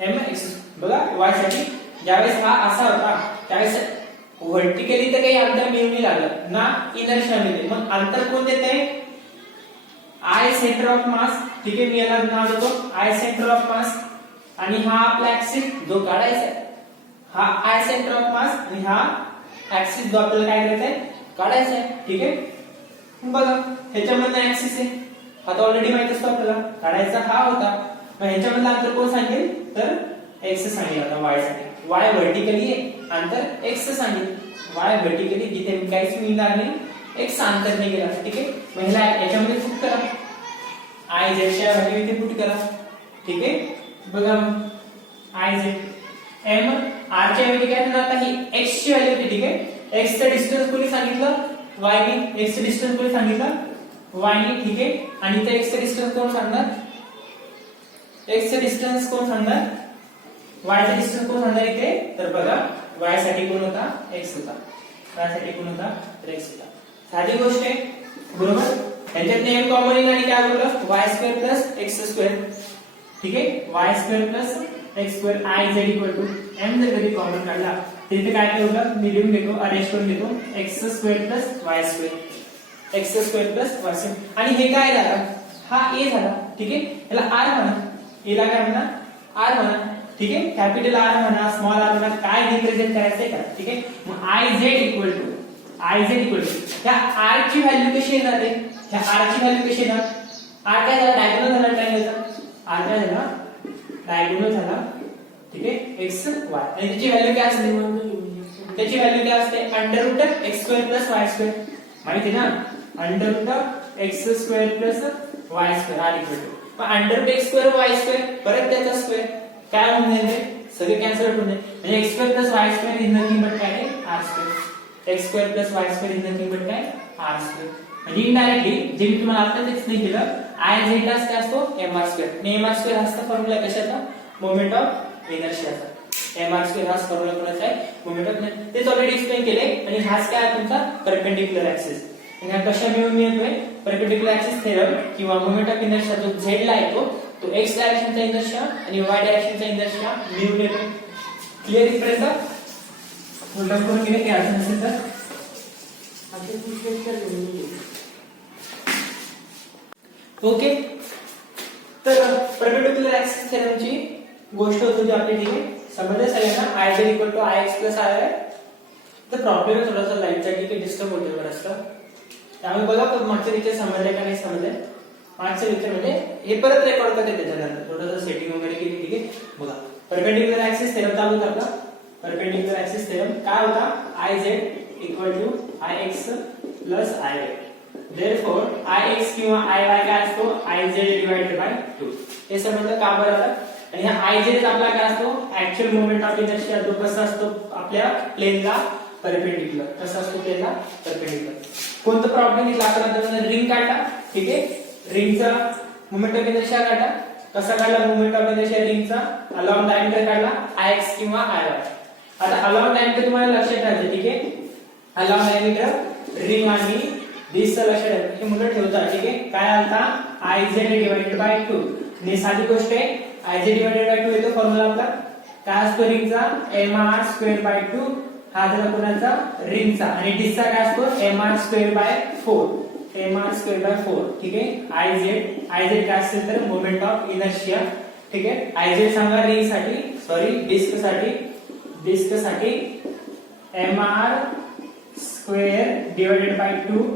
mx². बघा y साठी ज्यावेळेस हा असा होता त्यावेळेस व्हर्टिकली तर काही अंतर मिळू नाही लागलं ना इनर्शिया मिळते. मग अंतर कोण देते I सेंटर ऑफ मास. ठीक आहे मी याला नाव देतो I सेंटर ऑफ मास आणि हा आपला ऍक्सिस जो काढायचा आहे हा I सेंटर ऑफ मास आणि हा ऍक्सिस जो आपल्याला काय करायचा आहे काढायचा आहे. ठीक आहे बघा ह्याच्यामधला ऍक्सिस आहे हा तर ऑलरेडी माहित असतो आपल्याला, काढायचा हा होता. मग ह्याच्यामधला अंतर कोण सांगेल तर x सांगेल. आता y साठी y व्हर्टिकली आहे अंतर x सांगेल, y व्हर्टिकली जिथे काहीच मिळणार नाही x अंतर नाही गेला. ठीक आहे मग ह्याला याच्यामध्ये पुट करा I z च्या व्हॅल्यू इथे पुट करा. ठीक आहे बघा I z m r च्या व्हॅल्यू काय होणार आता ही x ची व्हॅल्यू होती. ठीक आहे x चं डिस्टन्स कोणी सांगितलं y ने, x चं डिस्टन्स कोणी सांगितलं y ने. ठीक आहे आणि इथे x चं डिस्टन्स कोण सांगणार, x चं डिस्टन्स कोण सांगणार, y चं डिस्टन्स कोण सांगणार इथे तर बघा y साठी कोण होता x होता, y साठी कोण होता तर x होता. साधी गोष्ट आहे बरोबर. यांच्यात नेम कॉमन येईल आणि काय बोललं y² + x². ठीक आहे y² + x² iz m जर कधी कॉमन काढला तर इथे काय होतं मी लिहून घेतो अरेंज करून घेतो x² + y², x² + y². आणि हे काय झालं हा a झाला. ठीक आहे याला r म्हणा, a ला काय म्हणा r म्हणा. ठीक आहे कॅपिटल R म्हणा स्मॉल r म्हणा काय रिप्रेझेंट करायचंय का. ठीक आहे मग iz ह्या r ची व्हॅल्यू कशी येणार आहे, ह्या r ची व्हॅल्यू कशी येणार, r काय झाला डायगोनल झाला ट्रायंगलचा, r काय झाला डायगोनल झाला. ठीक आहे x y आणि त्याची व्हॅल्यू काय असते, त्याची व्हॅल्यू काय असते √x² + y². माहिती ना √x² + y² r equal to √x² y² परत त्याचा स्क्वेअर काय होऊन जाईल सगळे कॅन्सल होऊन जाईल म्हणजे x² + y² is nothing but काय r². x² + y² is nothing but काय r². म्हणजे इनडायरेक्टली जे मी तुम्हाला आता एक्सप्लेन केलं iz ला काय असतो mr². आणि mr² हा फॉर्म्युला कशाचा मोमेंट ऑफ इनर्शियाचा. mr² हा फॉर्म्युला कोणाचा आहे मोमेंट ऑफ इनर्शिया. तेच ऑलरेडी एक्सप्लेन केले. आणि हाच काय तुमचा परपेंडिक्युलर ऍक्सिस. आणि हा कशा मिळून मिळतोय परपेंडिक्युलर ऍक्सिस थेरम किंवा मोमेंट ऑफ इनर्शिया जो z ला येतो तो x डायरेक्शनचा इनर्शिया आणि y डायरेक्शनचा इनर्शिया मिळून येतो. क्लियर इथपर्यंत उलटा करून गेले की अडचण असेल तर ओके, तर परपेंडिक्युलर ऍक्सिस थेरमची गोष्ट होती आपली, ठीक आहे. समजलं सगळ्यांना. I Z equal to I X plus I Y. तर प्रॉब्लेम आहे थोडासा लाईटचा, ठीक आहे, डिस्टर्ब होतोय बराचसा. त्यामुळे बघा मागच्या लेक्चर समजले का नाही समजले. मागच्या लेक्चर म्हणजे हे परत रेकॉर्ड करते, त्याच्यानंतर थोडंसं सेटिंग वगैरे केली, ठीक आहे. बघा परपेंडिक्युलर ऍक्सिस थेरम चालू होता आपला. परपेंडिक्युलर ऍक्सिस थेरम काय होता? I Z equal to I X plus I Y. Therefore, Ix किंवा Iy काय असतो? Iz divided by 2. हे समजलं का बरं आता? आणि हा Iz आपला काय असतो? Actual moment of inertia. तो कसा असतो? आपल्या प्लेनला परपेंडिक्युलर. कसा असतो प्लेनला परपेंडिक्युलर? कोणतं प्रॉब्लेम घेतला आपण? रिंग काढला, ठीक आहे. रिंगचा मोमेंट ऑफ इनर्शिया काढला. कसा काढला मोमेंट ऑफ इनर्शिया रिंगचा? अलॉंग डायमीटर काढला Ix किंवा Iy. आता अलॉंग डायमीटर तुम्हाला लक्षात ठेवायचं, ठीक आहे. अलॉंग डायमीटर रिंग आणि दिसचं लक्षात हे मुलं ठेवतात, ठीक आहे. काय आलता? Iz divided by 2. आणि साधी गोष्ट आहे, Iz डिवाइडेड बाय 2 येतो फॉर्म्युला आपला. काय असतो रिंगचा? mr square by 2. हा झाला कोणाचा? रिंगचा. आणि डिसचा काय असतो? mr square by 4. mr square by 4, ठीक आहे. Iz काय असेल तर मोमेंट ऑफ इनर्शिया, ठीक आहे. Iz सांगा रिंग साठी, सॉरी डिस्क साठी mr square divided by 2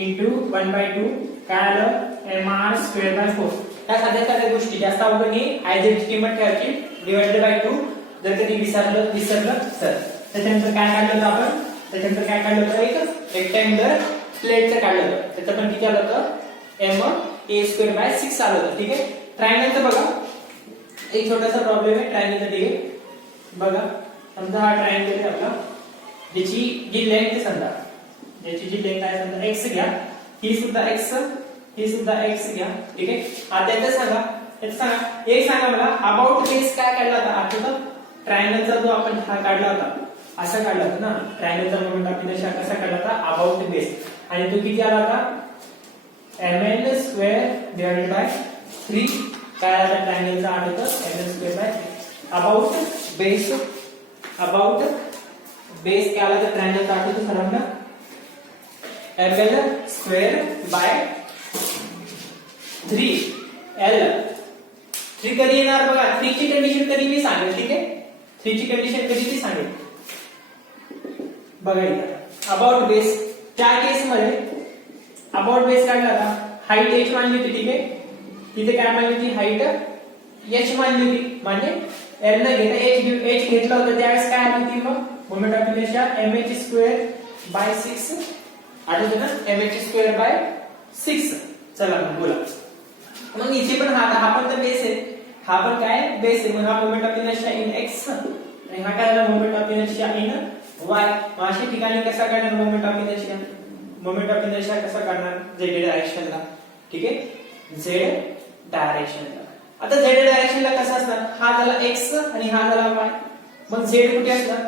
into 1/2 काय आलं? mr square by 4. त्या साध्या गोष्टी जास्त अवघड नाही. Iz ची किंमत ठेवायची डिवाइडेड बाय 2. जर कधी विसरलं तर त्याच्यानंतर काय काढलं होतं आपण? त्याच्यानंतर काय काढलं होतं? एक रेक्टँग्युलर प्लेटचं काढलं होतं. त्याचं पण किती आलं होतं? ma स्क्वेअर बाय 6 आलं होतं, ठीक आहे. ट्रायंगलचं बघा, एक छोटासा प्रॉब्लेम आहे ट्रायंगलचा, ठीक आहे. बघा समजा हा ट्रायंगल आहे आपला, ज्याची जी लेंथ समजा, याची जी लेंथ आहे समजा x घ्या, ही सुद्धा x घ्या, ठीक आहे. आता याचं सांगा एक सांगा मला, अबाउट बेस काय काढला होता? आठवतं? ट्रायंगलचा जो आपण हा काढला होता, असा काढला होता ना. ट्रायंगलचा मोमेंट ऑफ इनर्शिया कसा काढला होता? About base. आणि तो किती आला होता? ml square divided bye 3. काय आला ट्रायंगलचा? आठवतं? ml square by 3. About base काय आला होता ट्रायंगलचा? आठवतं सर्वांना? ml square by 3l. 3 कधी येणार बघा? 3 ची कंडिशन कधी मी सांगेल, ठीक आहे. 3 ची कंडिशन कधी मी सांगेल बघा इथं. अबाउट बेस त्या केस मध्ये अबाउट बेस काढला होता, हाईट h मानली होती, ठीक आहे. तिथे काय मानली होती? हाईट h मानली होती. म्हणजे l न घेता h घेतला होता, त्यावेळेस काय आली होती मग moment of inertia? mh square by 6. आठवतं ना? mh square by 6. चला मग बोला. मग इथे पण हा पण तर बेस आहे. हा पण काय बेस आहे. मग हा moment of inertia in x आणि हा काय झाला? Moment of inertia in y. मग अशा ठिकाणी कसा काढणार moment of inertia? Moment of inertia कसा काढणार? z डायरेक्शनला, ठीक आहे. z डायरेक्शनला. आता z डायरेक्शनला कसं असणार? हा झाला x आणि हा झाला y. मग z कुठे असणार?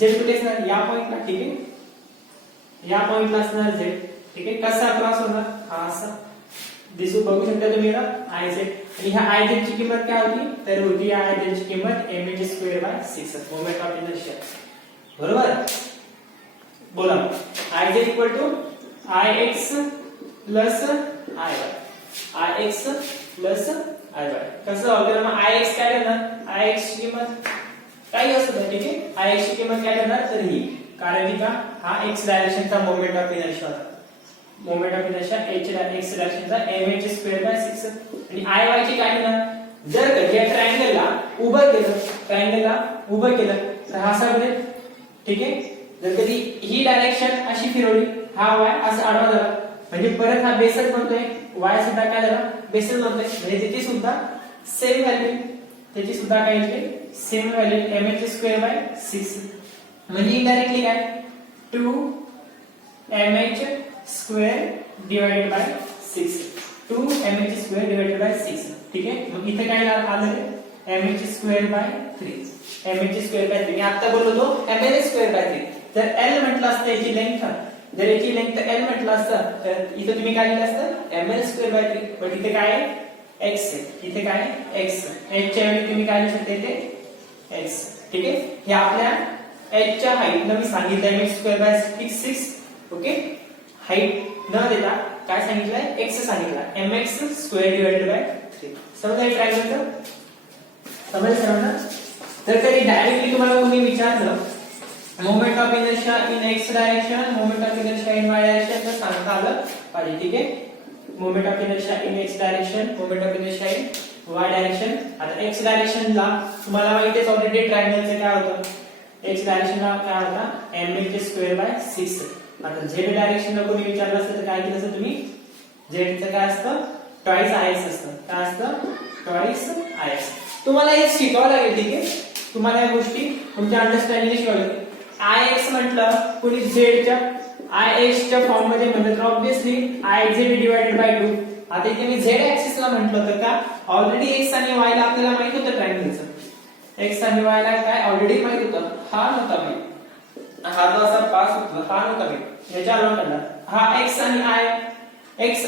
z कुठे असणार? या पॉइंटला, ठीक आहे. या पॉइंटला असणार z, ठीक आहे. कसा क्रॉस होणार? हा असा दिसू बघू शकता तुम्ही ना Iz. आणि ह्या Iz ची किंमत काय होती? तर होती या Iz ची किंमत mh square by 6 moment of inertia, बरोबर. बोला Iz equal to Ix plus Iy. Ix plus Iy. कसं होतं मग Ix काय करणार? Ix ची किंमत काही असू दे, ठीक आहे. Ix ची किंमत काय करणार? तर ही, कारण की का हा x डायरेक्शनचा मोमेंट ऑफ इनर्शिया होता. Moment of inertia x डायरेक्शनचा mh square by 6. आणि Iy ची काय करणार? जर कधी या ट्रायंगलला उभं केलं तर हा असा बनेल, ठीक आहे. जर कधी ही डायरेक्शन अशी फिरवली, हा y असं आडवा झाला, म्हणजे परत हा बेसच बनतोय. y सुद्धा काय झाला? बेसच बनतोय. म्हणजे त्याची सुद्धा सेम व्हॅल्यू, काय येते? Same value mh square by 6. म्हणजे इनडायरेक्टली काय? 2mh square divided bye 6. 2mh square divided bye 6, ठीक आहे. मग इथे काय आलं? mh square bye 3. mh square bye 3. मी आता बोललो होतो ml स्क्वेअर बाय 3. जर l म्हटलं असतं याची लेंथ, जर याची लेंथ l म्हटलं असतं तर इथे तुम्ही काय लिहिलं असतं? ml square by 3. पण इथे काय आहे? x आहे. इथे काय आहे? x. h च्या ऐवजी तुम्ही काय लिहू शकता? इथे x, ठीक आहे. हे आपल्या h च्या हाईट न मी सांगितलं mh square by 6. Okay. Height न देता काय सांगितलंय x सांगितलं mx स्क्वेअर डिवाइडेड बाय 3 समजलं ट्रायंगलचं समजलं सर्वांना तर कधी डायरेक्टली तुम्हाला कोणी विचारलं moment of inertia in x direction moment of inertia in y direction तर सांगता आलं पाहिजे ठीक आहे moment of inertia in x direction moment of inertia in y direction आता x डायरेक्शनला तुम्हाला माहिती आहे ऑलरेडी ट्रायंगलचं काय होतं x डायरेक्शनला काय होता mx स्क्वेअर बाय 6 आता z डायरेक्शनला कोणी विचारलं असेल तर काय केलं असतं तुम्ही z चं काय असतं ट्वाइस ix असतं काय असतं ट्वाइस ix तुम्हाला हे शिकावं लागेल ठीक आहे तुम्हाला या गोष्टी तुमच्या अंडरस्टँडिंग शिकावं ix म्हटलं कोणी z च्या ix च्या फॉर्म मध्ये म्हणलं तर ऑब्वियसली iz डिवाइडेड बाय 2 आता इथे मी z ऍक्सिस ला म्हटलं तर का ऑलरेडी x आणि y ला आपल्याला माहित होतं ट्रायंगलचं x आणि y ला काय ऑलरेडी माहित होतं हा नव्हता मी हा जो असा पास होता हा नव्हता मी याच्या अलावा हा x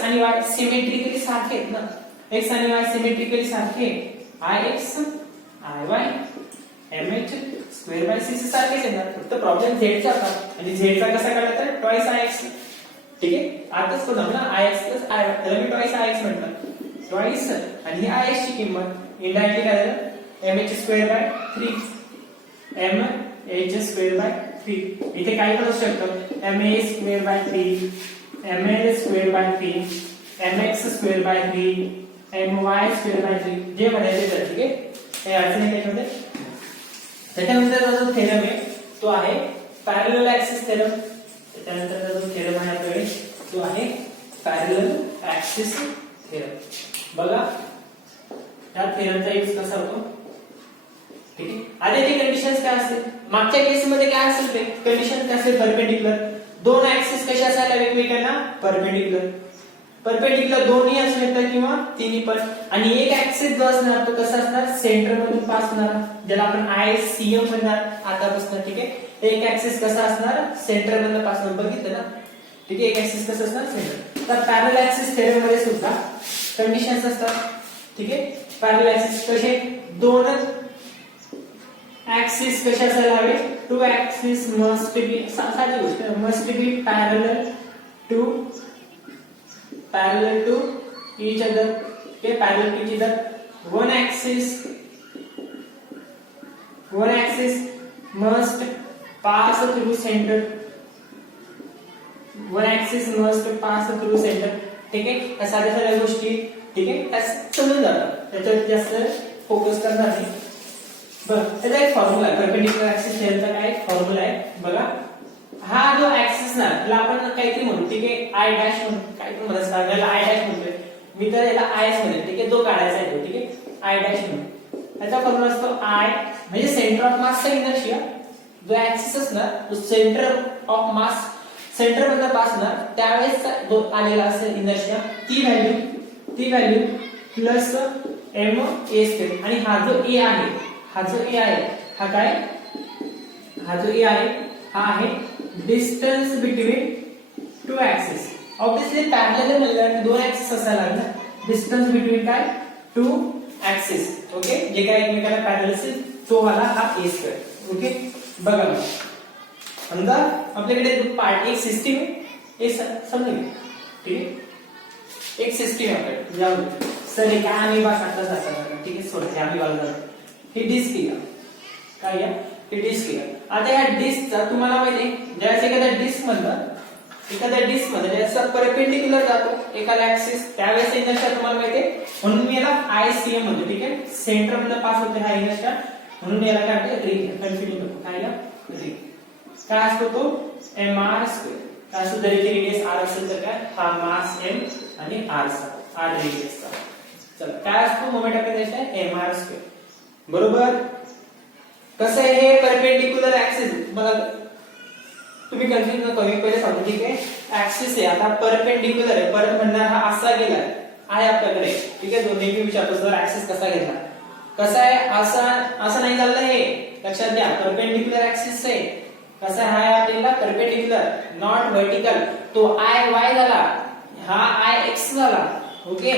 आणि y सिमेट्रिकली सारखे आहेत ना x आणि y सिमेट्रिकली सारखे ix iy mh square by 6 सारखेच आहे ना फक्त प्रॉब्लेम z चा होता आणि z चा कसा काढला तर ट्वाइस ix ठीक आहे आताच पण ना ix iy त्याला मी ट्वाइस ix म्हटलं ट्वाइस आणि ix ची किंमत इनडायरेक्टली काय झालं mh square bye 3 mh square bye 3 इथे काय करू शकतो ma square by 3 ml square by 3 mx square by 3 my square by 3 जे म्हणायचे तर ठीक आहे हे अडचणी त्याच्यामध्ये त्याच्यानंतर जो थेरम आहे तो आहे पॅरलल ऍक्सिस थेरम त्यानंतर जो थेरम आहे आपल्याकडे तो आहे पॅरलल ऍक्सिस थेरम बघा त्या थेरमचा यूज कसा होतो ठीक आहे आधी ते कंडिशन्स काय असतील मागच्या केस मध्ये काय असेल ते कंडिशन काय असेल परपेंडिक्युलर दोन ऍक्सिस कशा असायला वेगवेगळ्या परपेंडिक्युलर परपेंडिक्युलर दोन्ही असू शकतात किंवा तिन्ही पण आणि एक ऍक्सिस जो असणार तो कसा असणार सेंटर मधून पास होणार ज्याला आपण ICM म्हणणार आतापासून ठीक आहे एक ऍक्सिस कसा असणार सेंटर मधून पास होणार बघितलं ना ठीक आहे एक ऍक्सिस कसं असणार सेंटर तर पॅरलल ऍक्सिस थेरम मध्ये सुद्धा कंडिशन्स असतात ठीक आहे पॅरलल ऍक्सिस कसे दोन ऍक्सिस कसे असायला हवे टू ऍक्सिस मस्ट बी साधी गोष्ट must be parallel to each other okay parallel to each other one axis must pass through center one axis must pass through center ठीक आहे या साध्या साध्या गोष्टी ठीक आहे समजून जातात त्याच्यावर जास्त फोकस करणार नाही बघ त्याचा एक फॉर्म्युला आहे परपेंडिक्युलर ऍक्सिस थेरमचा काय फॉर्म्युला आहे बघा हा जो ऍक्सिस ना त्याला आपण काहीतरी म्हणू ठीक आहे आय डॅश म्हणू काहीतरी म्हणत सांगायला आय डॅश म्हणतोय मी तर याला आयस म्हणेल ठीक आहे तो काढायचा आहे ठीक आहे आय डॅश म्हणू त्याचा फॉर्म्युला असतो आय म्हणजे सेंटर ऑफ मासचा इनर्शिया जो ऍक्सिस असणार तो सेंटर ऑफ मास सेंटर मधून पास होणार त्यावेळेस जो आलेला असेल इनर्शिया ती value plus M A square आणि हा जो ए आहे हा काय हा जो ए आहे हा आहे distance between two axis obviously parallel म्हणलं दोन ऍक्सिस असायला लागणार डिस्टन्स बिटवीन काय टू ऍक्सिस ओके जे काय एकमेकांना पॅरलल असेल तो वाला हा ए स्क्वेअर ओके बघा समजा आपल्याकडे पार्ट एक सिस्टीम आहे समजून ठीक आहे एक सिस्टीम आहे आपल्याकडे जाऊ सर हे काय आम्ही बाकातच असणार ठीक आहे सोडते आम्ही बाजूला ही डिस्क आहे काय या ही डिस्क आहे आता या डिस्कचा तुम्हाला माहिती ज्यावेळेस एखाद्या डिस्क मध्ये जसं परपेंडिक्युलर जातो एखादा ऍक्सिस त्यावेळेस इनर्शिया तुम्हाला माहिती आहे म्हणून मी याला ICM म्हणतो ठीक आहे सेंटर मधून पास होते हा इनर्शिया म्हणून याला काय म्हणतो रिंग कन्फ्युजन होतो काय या रिंग काय असतो तो mr स्क्वेअर काय असतो जर इथे रेडियस r असेल तर काय हा मास m आणि r रेडियसचा चला काय असतो moment of inertia mr square बरोबर कसं आहे हे परपेंडिक्युलर ऍक्सिस मला तुम्ही कन्फ्युज नको मी पहिले सांगतो ठीक आहे ऍक्सिस आहे आता परपेंडिक्युलर आहे परत म्हणणार हा असा गेलाय आहे आपल्याकडे ठीक आहे दोन्ही मी विचारतो जर ऍक्सिस कसा घेतला कसा आहे असं नाही झालं हे लक्षात घ्या परपेंडिक्युलर ऍक्सिस आहे कसा आहे आपल्याला परपेंडिक्युलर नॉट व्हर्टिकल तो आय वाय झाला हा आय एक्स झाला ओके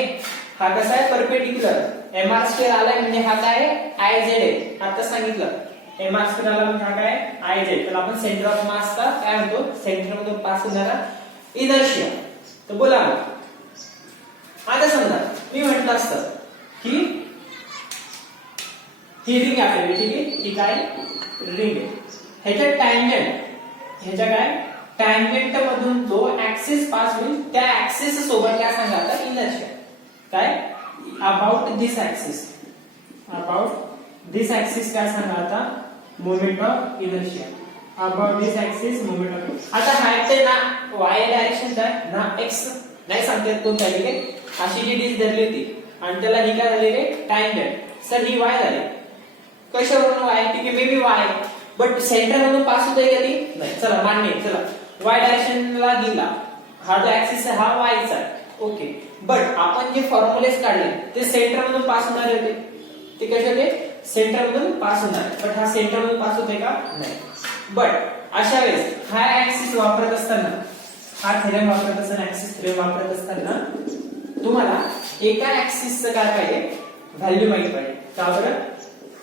हा कसा आहे परपेंडिक्युलर mr स्क्वेअर आलाय म्हणजे हा काय आय झेड आहे आता सांगितलं mr स्क्वेअर आला म्हणजे हा काय आय झेड तर आपण सेंटर ऑफ मासचा काय म्हणतो सेंटर मधून पास होणारा इनर्शिया तर बोला आता समजा मी म्हटलं असतं की ही रिंग आपल्याला, ठीक आहे, ही काय रिंग आहे, ह्याच्या टँजंट मधून जो ऍक्सिस पास होईल त्या ऍक्सिस सोबत काय सांगा आता इनर्शिया, काय अबाउट दिस ऍक्सिस काय सांगा आता moment of inertia, about this axis moment of. आता हा ते ना वाय डायरेक्शन आहे ना एक्स नाही सांगता येत कोणता, ठीक आहे. अशी जी डिश धरली होती आणि त्याला ही काय झाली रे टँजंट, सर ही वाय झाली, कशावरून वाय, ठीक आहे, may be Y, but centre मधून पास होतोय का ती नाही, चला मान्य, चला वाय डायरेक्शनला दिला, हा जो ऍक्सिस आहे हा वायचा आहे, ओके. बट आपण जे फॉर्म्युलेस काढले ते सेंटर मधून पास होणार होते, ते कसे होते सेंटर मधून पास होणार, बट हा सेंटर मधून पास होते का नाही. बट अशा वेळेस हा ऍक्सिस वापरत असताना, हा थेरम वापरत असताना, ऍक्सिस थेरम वापरत असताना तुम्हाला एका ऍक्सिसचं काय पाहिजे व्हॅल्यू माहिती पाहिजे, का बरं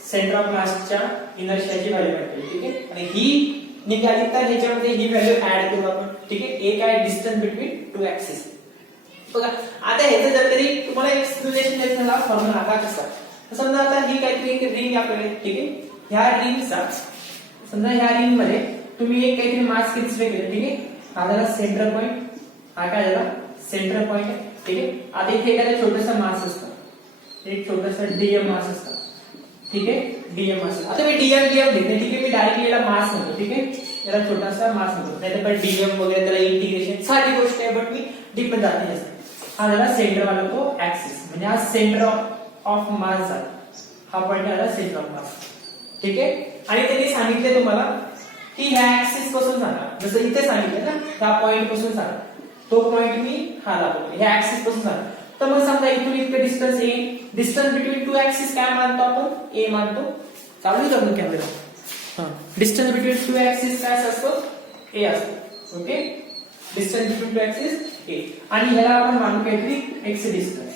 सेंटर ऑफ मासच्या इनर्शियाची व्हॅल्यू माहिती पाहिजे, ठीक आहे. आणि ही निघाली तर ह्याच्यामध्ये ही व्हॅल्यू ऍड करू आपण, ठीक आहे. एक आहे डिस्टन्स बिटवीन टू ऍक्सिस. बघा आता ह्याचं जर तरी तुम्हाला एक्सप्लेनेशन द्यायचं झाला फॉर्म्युला हा कसा, समजा आता ही काहीतरी एक रिंग आपल्याकडे, ठीक आहे. ह्या रिंगचा समजा ह्या रिंग मध्ये तुम्ही एक काहीतरी मास कन्सिडर केलं, ठीक आहे. हा झाला सेंटर पॉइंट, हा काय झाला सेंटर पॉइंट, ठीक आहे. आता इथे एखादा छोटासा मास असतो, एक छोटासा डीएम मास असतो, ठीक आहे, डीएम मास. आता मी डीएम घेतले, ठीक आहे, मी डायरेक्टली याला मास म्हणतो, ठीक आहे, याला छोटासा मास म्हणतो, नाही तर डीएम वगैरे त्याला इंटिग्रेशन साधी गोष्ट आहे, बट मी डीप जाते जास्त. हा झाला सेंटर वाला तो ऍक्सिस, म्हणजे हा सेंटर ऑफ मास झाला, हा पॉइंट झाला सेंटर ऑफ मास, ठीक आहे. आणि त्यांनी सांगितले तुम्हाला की ह्या ऍक्सिस पासून सांगा, जसं इथे सांगितलं ना त्या पॉइंट पासून सांगा, तो पॉइंट मी हा दाखवतो, ह्या ऍक्सिस पासून सांगा. तर मग समजा इथून इतकं distance A, distance between two axis काय मानतो आपण ए मानतो, चालू करू कॅमेरा, हा डिस्टन्स बिटवीन टू ऍक्सिस काय असतो ए असतो, okay. Distance between two axis A, आणि ह्याला आपण मानू काहीतरी एक्स डिस्टन्स,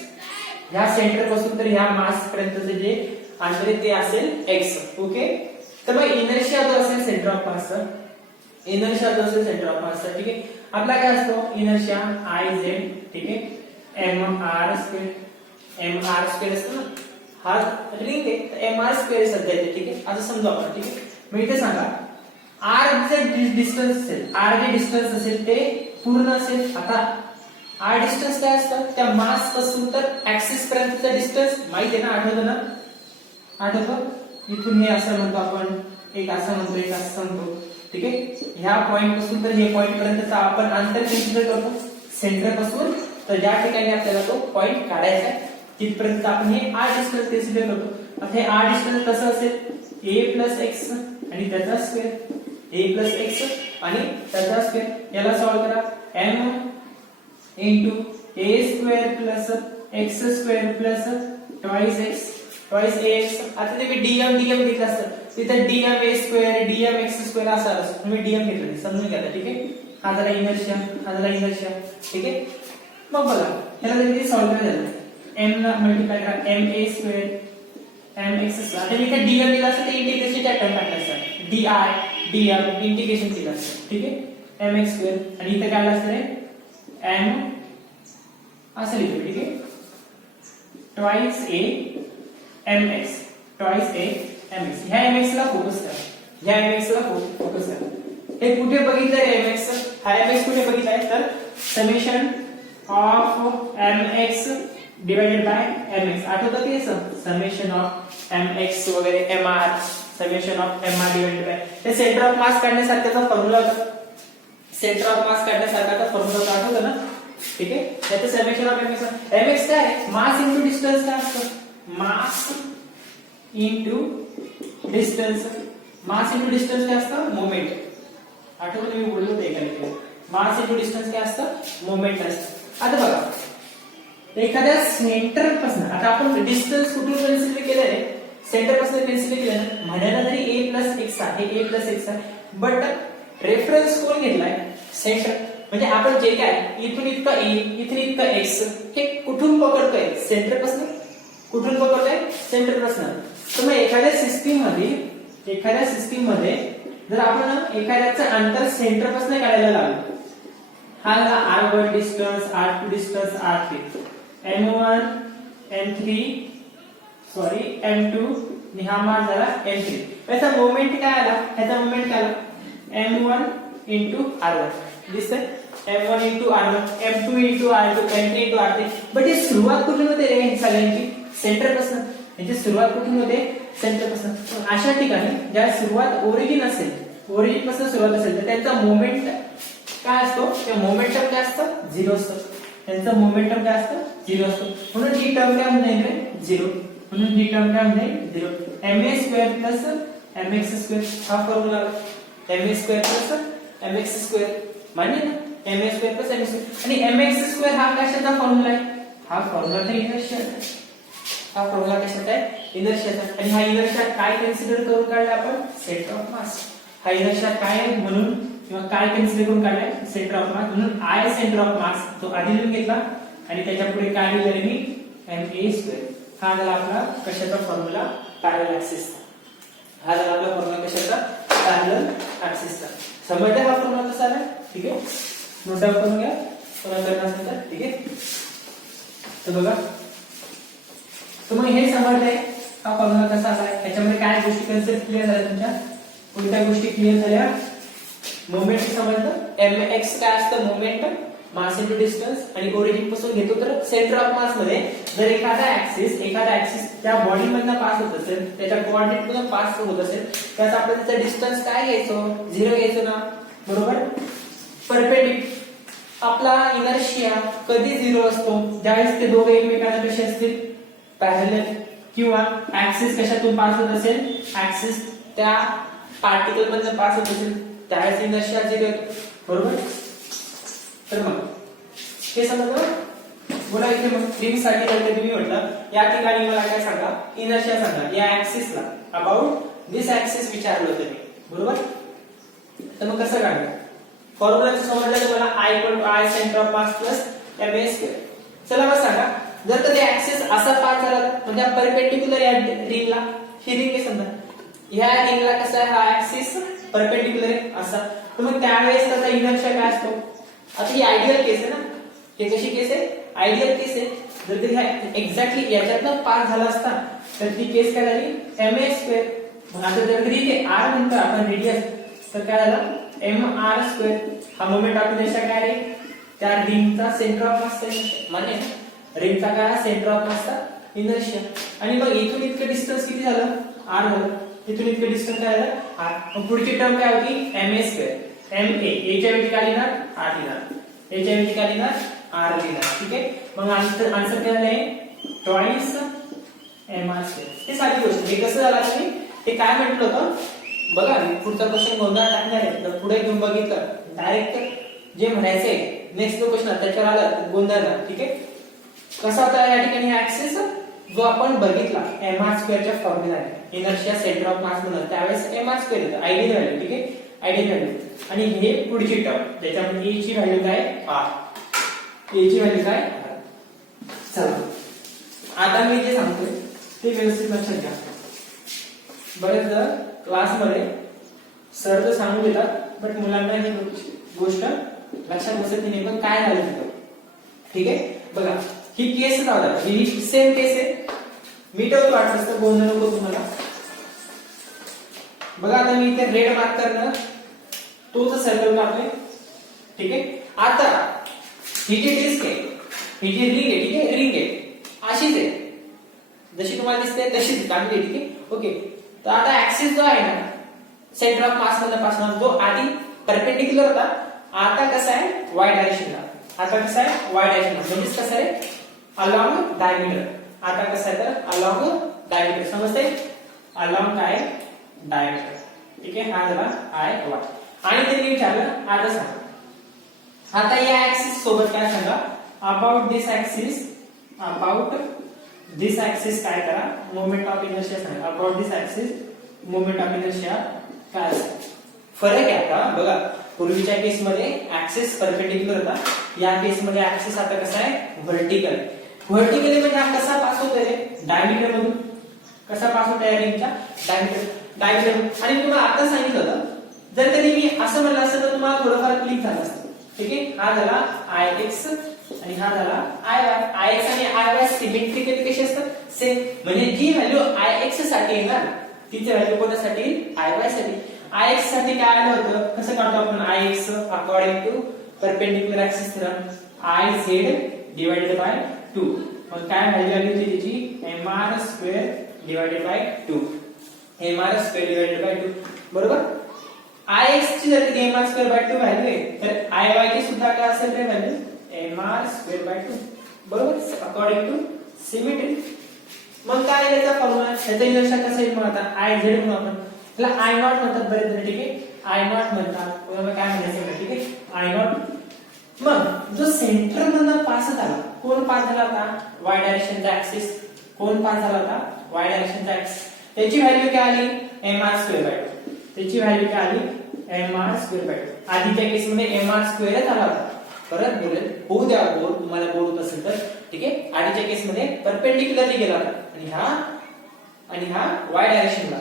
ह्या सेंटर पासून तर ह्या मास पर्यंतचे जे अंतर आहे ते असेल एक्स, ओके. तर मग इनर्शिया जो असेल सेंटर ऑफ मासचा, इनर्शिया जो असेल सेंटर ऑफ मासचा, ठीक आहे, आपला काय असतो इनर्शिया आय झेड, ठीक आहे, एम आर स्क्वेअर असतो ना, हा रिंग आहे तर एम आर स्क्वेअर सध्या येते, ठीक आहे. असं समजा आपण, ठीक आहे. मग इथे सांगा आर जे डिस्टन्स असेल, आर जे डिस्टन्स असेल ते पूर्ण असेल. आता आर डिस्टन्स काय असतं त्या मास पासून तर ऍक्सिस पर्यंतचा डिस्टन्स माहिती आहे ना, आठवतं ना, आठवतं. इथून हे असं म्हणतो आपण, एक असं म्हणतो, एक असं म्हणतो, ठीक आहे. ह्या पॉइंट पासून तर हे पॉइंट पर्यंतचा आपण अंतर कन्सिडर करतो सेंटर पासून, तर ज्या ठिकाणी आपल्याला तो पॉइंट काढायचा आहे तिथपर्यंत आपण हे आर डिस्टन्स कन्सिडर करतो. आता हे आर डिस्टन्स कसं असेल ए प्लस एक्स आणि त्याचा स्क्वेअर, ए प्लस एक्स आणि त्याचा स्क्वेअर, याला सॉल्व करा, M into A square plus X square plus twice X twice A X. आता तुम्ही डीएम घेतलं असतं तिथे DM A square DM X square असं असतं, तुम्ही डीएम घेतलं समजून घ्या, ठीक आहे. हा झाला इनर्शिया, हा झाला इनर्शिया, ठीक आहे. मग बघा याला जर सॉल्व करायचं एम ला मल्टिप्लाय करा, M A square M X square. आता इथे डीएम दिला असतं ते इंटिग्रेशन च्या टर्म टाकलं असतं, डी आय डीएम इंटिग्रेशन केलं असतं, ठीक आहे, एम एक्स स्क्वेअर. आणि इथे काय असतं रे एम असं लिहितो, ठीक आहे, twice A M X, twice A M X. ह्या एम एक्स ला फोकस करा, ह्या एम एक्स ला फोकस करा. हे कुठे बघितलंय एम एक्स, हा एम एक्स कुठे बघितलाय तर summation of M X divided by M X. आठवतं की समेशन ऑफ एम एक्स वगैरे M R, summation of M R divided by, ते सेंटर ऑफ मास काढण्यासारखाचा फॉर्म्युला होता, सेंटर ऑफ मास काढण्यासारखाचा फॉर्म्युला होता, आठवतं ना, ठीक आहे. त्याचं summation of M X, M X काय आहे मास इंटू डिस्टन्स काय असतं, मास इंटू डिस्टन्स, मास इंटू डिस्टन्स काय असतं मोमेंट. आठवतं मी बोललो होतो एका ठिकाणी मास इंटू डिस्टन्स काय असतं मोमेंट असतं. आता बघा एखाद्या सेंटर पासून, आता आपण डिस्टन्स कुठून कन्सिडर केलंय सेंटर पासून कन्सिडर केलं, म्हणायला जरी ए प्लस एक्स आहे, ए प्लस एक्स आहे, बट रेफरन्स कोण घेतलाय सेंटर, म्हणजे आपण जे काय इथून इतका ए इथून इतका एक्स हे कुठून पकडतोय सेंटर पासून, कुठून पकडतोय सेंटर पासून. तर मग एखाद्या सिस्टीम मध्ये जर आपण एखाद्याचं अंतर सेंटर पासून काढायला लागलो, हा R1 distance, R2 distance, R3, M1 M3 sorry M2 आणि हा मास झाला M3. याचा मोमेंट काय आला? याचा मोमेंट काय आला? M1 into R1 दिसतंय M1 into R1 M2 into R2 M3 into R3. But he सुरुवात कुठून होते रे सगळ्यांची? सेंटर पासून. याची सुरुवात कुठून होते? सेंटर पासून. अशा ठिकाणी ज्या सुरुवात ओरिजिन असेल, ओरिजिन पासून सुरुवात असेल तर त्यांचा मोमेंट काय असतो? ते मोमेंटम काय असतं? 0 असतं. त्यांचा मोमेंटम काय असतं? 0 असतो. म्हणून ही टर्म काय होऊन जाईल रे? 0. म्हणून ही टर्म काय होऊन जाईल? 0. ma² + mx² हा फॉर्म्युला ma² + mx² मान्य ना? ma² + mx² आणि mx² हा कशाचा फॉर्म्युला आहे? हा फॉर्म्युला तर इनर्शियाचा. हा फॉर्म्युला कशाचा आहे? इनर्शियाचा. आणि हा इनर्शिया काय कन्सिडर करून काढला आपण? सेंटर ऑफ मास. हा इनर्शिया काय म्हणून किंवा काय कन्सिडर करून काढलाय? सेंटर ऑफ मास. म्हणून I सेंटर ऑफ मास तो आधी लिहून घेतला आणि त्याच्या पुढे काय लिहिलं मी? ma². हा झाला आपला कशाचा फॉर्म्युला? पॅरलल ऍक्सिसचा. हा झाला आपला फॉर्म्युला कशाचा? पॅरलल ऍक्सिसचा. समजलं हा फॉर्म्युला कसा आहे? ठीक आहे, नोट डाऊन करून घ्या कोणा करणार असेल तर. ठीक आहे, तर बघा मग हे समजलंय हा फॉर्म्युला कसा आलाय, याच्यामध्ये काय गोष्टी कन्सेप्ट क्लिअर झाल्या तुमच्या? कोणत्या गोष्टी क्लिअर झाल्या? मोमेंट समजलं, mx काय असतं? Moment mass into distance. आणि ओरिजिन पासून घेतो तर सेंटर ऑफ मास मध्ये जर एखादा ऍक्सिस त्या बॉडी मधनं पास होत असेल, त्याच्या कोऑर्डिनेट मधून पास होत असेल, त्याचा आपण त्याचा डिस्टन्स काय घ्यायचो? 0 घ्यायचो ना, बरोबर? परपेंडिक्युलर आपला इनर्शिया कधी 0 असतो? ज्यावेळेस ते दोघे एकमेकांना कसे असतील? पॅरलल. किंवा ऍक्सिस कशातून पास होत असेल? ऍक्सिस त्या पार्टिकल मधनं पास होत असेल, त्यावेळेस इनर्शिया 0 येतो, बरोबर? तर मग हे समजलं. बोला इथे मग रिंग साठी जर तुम्ही म्हटलं या ठिकाणी मला काय सांगा? इनर्शिया सांगा या ऍक्सिसला, अबाउट दिस ऍक्सिस विचारलं होतं मी, बरोबर? तर मग कसं काढलं? फॉर्म्युला समजलं तर मला I centre of mass plus ma². चला मग सांगा, जर तर ते ऍक्सिस असा पास झाला म्हणजे परपेंडिक्युलर या रिंगला, ही रिंग आहे समजा, या रिंगला कसा आहे हा ऍक्सिस? परपेंडिक्युलर आहे असा. तर मग त्यावेळेस त्याचा इनर्शिया काय असतो? आता ही आयडियल केस आहे ना, हे कशी केस आहे? आयडियल केस आहे. जर ते एक्झॅक्टली याच्यातनं पास झाला असता तर ती केस काय झाली? ma². मग आता जर रिंग आहे r म्हणतो आपण रेडियस, तर काय झालं? mr². हा मोमेंट ऑफ इनर्शिया काय आहे? त्या रिंगचा सेंटर ऑफ मासचा मान्य आहे. रिंगचा काय? सेंटर ऑफ मासचा इनर्शिया. आणि मग इथून इतकं डिस्टन्स किती झालं? r झालं. इथून इतकं डिस्टन्स काय झालं? r. मग पुढची टर्म काय होती? ma². ma च्या ऐवजी काय लिहिणार? r लिहिणार. a च्या ऐवजी काय लिहिणार? r लिहिणार. ठीक आहे, मग आन्सर काय झालंय? Twice mr². हे साधी गोष्ट. हे कसं झालं तुम्ही? हे काय म्हटलं होतं बघा, पुढचा क्वेश्चन गोंधळ टाकणार आहे तर पुढे घेऊन बघितलं डायरेक्ट जे म्हणायचंय नेक्स्ट क्वेश्चन त्याच्यावर आलं गोंधळ. ठीक आहे, कसा होता या ठिकाणी ऍक्सिस जो आपण बघितला mr² च्या फॉर्म्युलाने, इनर्शिया सेंटर ऑफ मास म्हणून त्यावेळेस mr² येतं आयडियल व्हॅल्यू. ठीक आहे, आयडियल व्हॅल्यू. आणि हे पुढची टर्म त्याच्यामध्ये a ची व्हॅल्यू काय? r. a ची व्हॅल्यू काय? चला आता मी जे सांगतोय ते व्यवस्थित लक्षात घ्या. बरेच क्लासमध्ये सर तर सांगू देतात बट मुलांना ही गोष्ट लक्षात बसत नाही पण काय झालं तिथं. ठीक आहे, बघा ही केस राहतात, ही सेम केस आहे. मीटर वाटत असतं, गोंधळ नको तुम्हाला. बघा आता मी इथे रेड मार्क करणार, तोच सर्कल मारतोय. ठीक आहे, आता ही जी डिस्क आहे, ही जी रिंग आहे, ठीक आहे, रिंग आहे अशीच आहे जशी तुम्हाला दिसते तशीच काढली. ठीक आहे, ओके. तर आता ऍक्सिस जो आहे ना सेंटर ऑफ मास मधला पासून जो आधी परपेंडिक्युलर होता, आता कसा आहे? वाय डायरेक्शनला. आता कसा आहे? वाय डायरेक्शनला. म्हणजे कसं आहे? Along diameter. आता कसं आहे तर अलोंग डायमीटर. समजतंय? अलोंग काय? डायमीटर. ठीक आहे, हा झाला आय वाय. आणि त्यांनी विचारलं आता सांगा, आता या ऍक्सिस सोबत काय सांगा? About this axis, about this axis काय करा? मोमेंट ऑफ इनर्शिया सांगा. About this axis moment of inertia काय असेल? फरक आहे आता बघा, पूर्वीच्या केस मध्ये ऍक्सिस परपेंडिक्युलर होता, या केस मध्ये ऍक्सिस आता कसा आहे? व्हर्टिकल. व्हर्टिकली म्हणजे हा कसा पास होतोय रे? डायमीटर मधून. कसा पास होतोय रिंगच्या? डायमीटर. आणि तुम्हाला आता सांगितलं होतं जर कधी मी असं म्हणलं असतं तर तुम्हाला थोडंफार क्लिक झालं असतं. ठीक आहे, हा झाला Ix आणि हा झाला आय एक्स आणि आय वाय सिमेट्रिकली कसे असतात सेम म्हणजे जी व्हॅल्यू आय एक्स साठी येणार तिची व्हॅल्यू कोणासाठी आय वाय साठी आय एक्स साठी काय आलं होतं कसं काढतो आपण I X according to perpendicular axis theorem I Z divided by 2 मग काय व्हॅल्यू आली होती त्याची mr square divided by 2 mr square divided by 2 बरोबर आय एक्स ची जर mr स्क्वेअर बाय 2 व्हॅल्यू आहे तर आय वाय ची सुद्धा काय असेल रे व्हॅल्यू mr स्क्वेअर बाय 2 बरोबर अकॉर्डिंग टू सिमेट्री मग काय याचा फॉर्म्युला याचा इक्वेशन कसं येईल मग आता आय झेड म्हणून आपण त्याला आय नॉट म्हणतात बरेच जण ठीक आहे आय नॉट म्हणतात तुम्हाला काय म्हणायचं ठीक आहे आय नॉट मग जो सेंटर मधून पास झाला कोण पास झाला होता y डायरेक्शनचा ऍक्सिस कोण पास झाला होता y डायरेक्शनचा ऍक्सिस त्याची व्हॅल्यू काय आली mr स्क्वेअर बाय 2 त्याची व्हॅल्यू काय आली mr स्क्वेअर बाय 2 आधीच्या केस मध्ये mr स्क्वेअर आला होता परत बोलेल होऊ द्या बोर्ड तुम्हाला बोर्ड होत असेल तर ठीक आहे आधीच्या केस मध्ये परपेंडिक्युलरली गेला होता आणि हा y डायरेक्शनला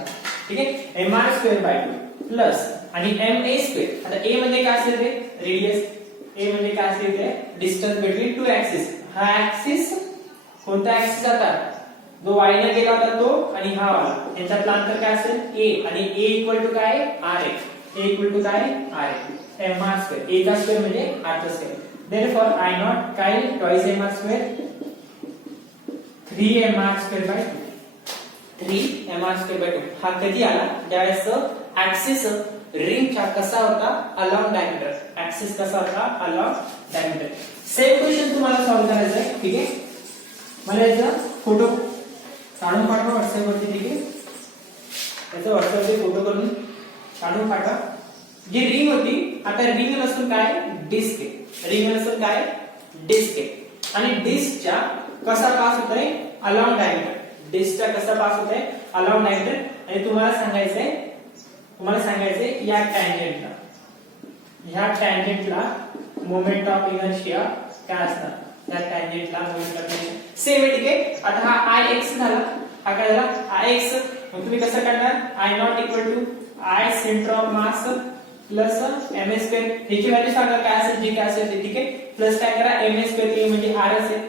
ठीक आहे mr स्क्वेअर बाय 2 प्लस आणि ma स्क्वेअर आता a म्हणजे काय असेल ते रेडियस a म्हणजे काय असेल ते डिस्टन्स बिटवीन टू ऍक्सिस हा ऍक्सिस कोणता ऍक्सिस आता जो y ने गेला होता तो आणि हा वाला यांच्यातलं अंतर काय असेल a आणि a इक्वल टू काय r a इक्वल टू काय r mr स्क्वेअर a चा स्क्वेअर म्हणजे r चा स्क्वेअर therefore I naught काय twice mr square 3mr square by 3mr square by 2 हा कधी आला ज्यावेळेस ऍक्सिस रिंगचा कसा होता अलोंग डायमीटर ऍक्सिस कसा होता अलोंग डायमीटर सेम क्वेश्चन तुम्हाला सॉल्व्ह करायचा आहे ठीक आहे मला याचा फोटो काढून पाठवा व्हॉट्सअप वरती ठीक आहे याचा व्हॉट्सअप वरती फोटो करून काढून पाठवा जी रिंग होती आता रिंग नसून काय डिस्क आहे रिंग नसून काय डिस्क आहे आणि डिस्कच्या कसा पास होतोय अलोंग डायमीटर डिस्कचा कसा पास होतोय अलोंग डायमीटर आणि तुम्हाला सांगायचंय या टँजेंटला मोमेंट ऑफ इनर्शिया काय असणार या टँजेंटला मोमेंट ऑफ इनर्शिया सेम आहे ठीक आहे आता हा x झाला हा काय झाला x मग तुम्ही कसं करणार I not equal to I centre of mass plus m square याची व्हॅल्यू सांगा काय असेल जी काय असेल ते ठीक आहे प्लस काय करा m स्क्वेअर a म्हणजे r असेल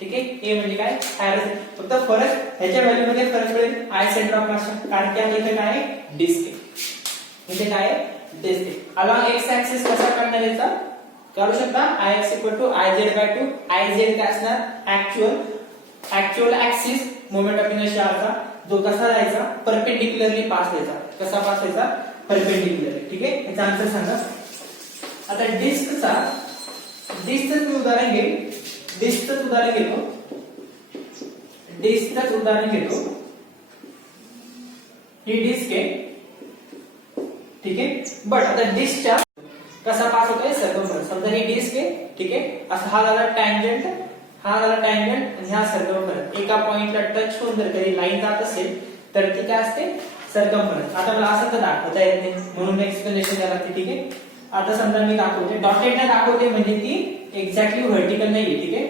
ठीक आहे a म्हणजे काय r असेल फक्त फरक ह्याच्या व्हॅल्यू मध्ये फरक पडेल I सेंटर ऑफ मास कारण की इथे काय आहे डिस्क आहे इथे काय आहे डिस्क आहे अलोंग x ऍक्सिस कसा काढणार याचा करू शकता Ix equal to Iz by 2 Iz काय असणार actual axis moment of inertia चा जो कसा जायचा परपेंडिक्युलरली पास व्हायचा कसा पास व्हायचा परपेंडिक्युलरली ठीक आहे याचा आन्सर सांगा आता डिस्कचं मी उदाहरण घेईन डिस्कचं उदाहरण घेतो ही डिस्क आहे ठीक आहे बट आता डिस्कच्या कसा पास होतोय सर्कमफरन्स समजा ही डिस्क आहे ठीक आहे असा हा झाला टँजंट आणि हा सर्कमफरन्स एका पॉइंटला टच होऊन जर कधी लाईन जात असेल तर ती काय असते सर्कमफरन्स आता मला असं तर दाखवता येत नाही म्हणून एक्सप्लेनेशन द्यायला लागते ठीक आहे आता समजा मी दाखवते डॉटेडने दाखवते म्हणजे ती एक्झॅक्टली व्हर्टिकल नाहीये ठीक आहे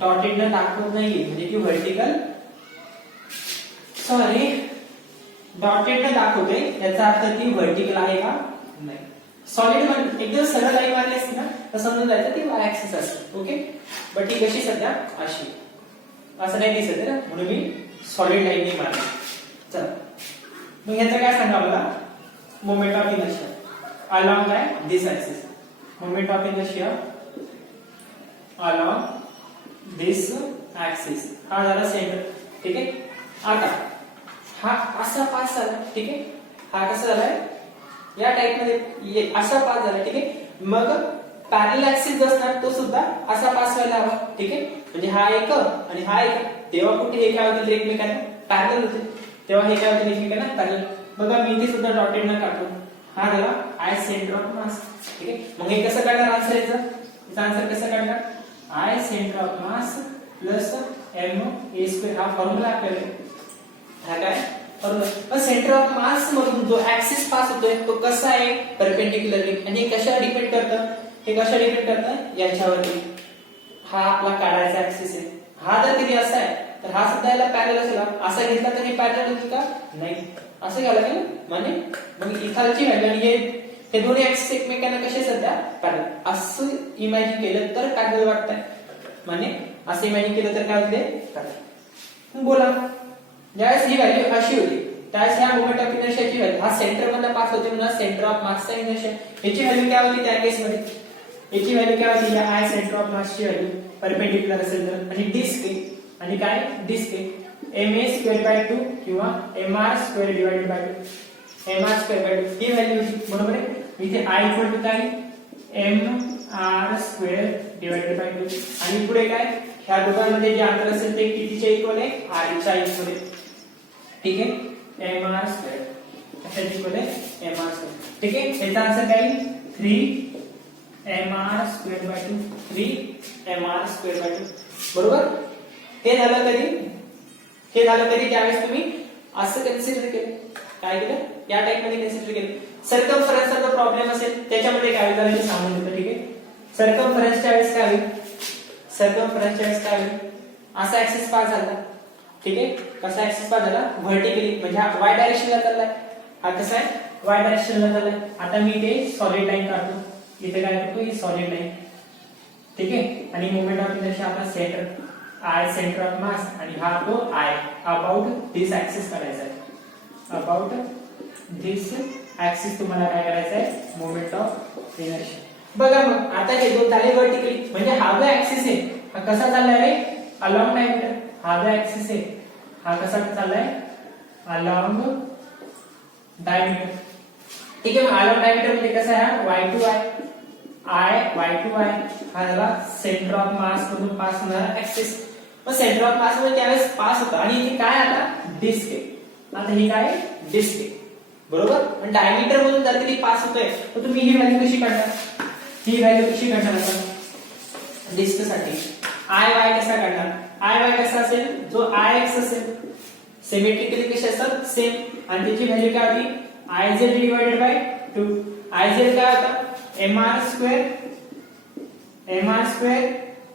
डॉटेडने दाखवत नाहीये म्हणजे ती व्हर्टिकल डॉटेडने दाखवते याचा अर्थ ती व्हर्टिकल आहे का नाही सॉलिड मध्ये एकदम सरळ लाईन मारली असते ना तर समजून जायचं ती वाय ऍक्सिस असते ओके बट ही कशी सध्या अशी असं नाही दिसत ना म्हणून मी सॉलिड लाईन ने मारली चला मग ह्याचं काय सांगा मला मोमेंट ऑफ इनर्शिया अलोंग काय this axis moment of inertia along this axis हा झाला सेंटर ठीक आहे आता हा असा पास झाला ठीक आहे हा कसा झालाय या टाइप मध्ये असा पास झाला ठीक आहे मग पॅरलल ऍक्सिस असणार तो सुद्धा असा पास व्हायला हवा ठीक आहे म्हणजे हा एक आणि हा एक तेव्हा कुठे हे काय होतील एकमेकांना पॅरलल होते तेव्हा हे काय होतील एकमेकांना पॅरलल बघा मी इथे सुद्धा डॉटेड न काढतो हा झाला आय सेंटर ऑफ मास ठीक आहे मग हे कसं काढणार आन्सर याचा आन्सर कसं काढणार I centre of mass plus m a square हा फॉर्म्युला आपल्याला हा काय पण सेंटर ऑफ मास मधून जो ऍक्सिस पास होतोय तो कसा आहे परपेंडिक्युलरली आणि कशावर डिपेंड करतं हे कशावर डिपेंड करतं याच्यावरती हा आपला काढायचा ऍक्सिस आहे हा जर कधी असा आहे तर हा सुद्धा याला पॅरलल असेल असा घेतला तर हे पॅरलल होईल का नाही असं घ्यायला लागेल म्हणजे मग इथालची व्हॅल्यू आणि हे दोन्ही ऍक्सिस एकमेकांना कसे सध्या पॅरलल असं इमॅजिन केलं तर पॅरलल वाटतंय म्हणजे असं इमॅजिन केलं तर काय होते बोला ज्यावेळेस ही व्हॅल्यू अशी होती त्यावेळेस ह्या मोमेंट ऑफ इनर्शियाची व्हॅल्यू हा सेंटर मधला पास होते म्हणून सेंटर ऑफ मासचा इनर्शिया याची व्हॅल्यू काय होती त्या केस मध्ये याची व्हॅल्यू काय होती या आय सेंटर ऑफ मासची व्हॅल्यू परपेंडिक्युलर असेल तर आणि डिस्क आणि काय डिस्क ma स्क्वेअर बाय 2 किंवा mr square divided by 2 mr square by 2 he value होती बरोबर आहे इथे i इक्वल टू काय mr स्क्वेअर डिवाइडेड बाय 2 आणि पुढे काय ह्या दोघांमध्ये जे अंतर असेल ते कितीच्या इक्वल आहे r च्या इक्वल आहे ठीक आहे mr स्क्वेअर अशा इक्वल आहे mr स्क्वेअर ठीक आहे याचा आन्सर काय 3 mr square by 2 3 mr square by 2 बरोबर हे झालं कधी त्यावेळेस तुम्ही असं कन्सिडर केलं काय केलं या टाइप मध्ये कन्सिडर केलं सर्कमफरन्सचा जो प्रॉब्लेम असेल त्याच्यामध्ये काय होईल मी सांगून देतो ठीक आहे सर्कमफरन्सच्या वेळेस काय होईल असा ऍक्सिस पास झाला ठीक आहे कसा ऍक्सिस पास झाला व्हर्टिकली म्हणजे हा y डायरेक्शनला चाललाय हा कसा आहे y डायरेक्शनला चाललाय आता मी ते सॉलिड लाईन काढतो इथे काय करतो ही सॉलिड लाईन ठीक आहे आणि मोमेंट ऑफ इनर्शिया आपला सेंटर I सेंटर ऑफ मास आणि हा तो I अबाउट दिस ऍक्सिस करायचा आहे अबाउट दिस ऍक्सिस तुम्हाला काय करायचं आहे मोमेंट ऑफ इनर्शिया बघा मग आता हे दोन झाले व्हर्टिकली म्हणजे हा जो ऍक्सिस आहे हा कसा चाललाय रे अलोंग डायमीटर हा जो ऍक्सिस आहे हा कसा चाललाय अलोंग डायमीटर ठीक आहे मग अलोंग डायमीटर म्हणजे कसा आहे y2 हा झाला सेंटर ऑफ मास मधून पास होणारा ऍक्सिस मग सेंटर ऑफ मास मध्ये त्यावेळेस पास होता आणि इथे काय आता डिस्क आहे आता ही काय डिस्क आहे बरोबर पण डायमीटर मधून जर कधी पास होतोय तर तुम्ही ही व्हॅल्यू कशी काढणार आता डिस्क साठी आय कसा कसा असेल जो Ix असेल सिमेट्रिकली कसे असतात सेम आणि त्याची व्हॅल्यू काय होती Iz डिवाइडेड बाय 2 Iz काय होता mr स्क्वेअर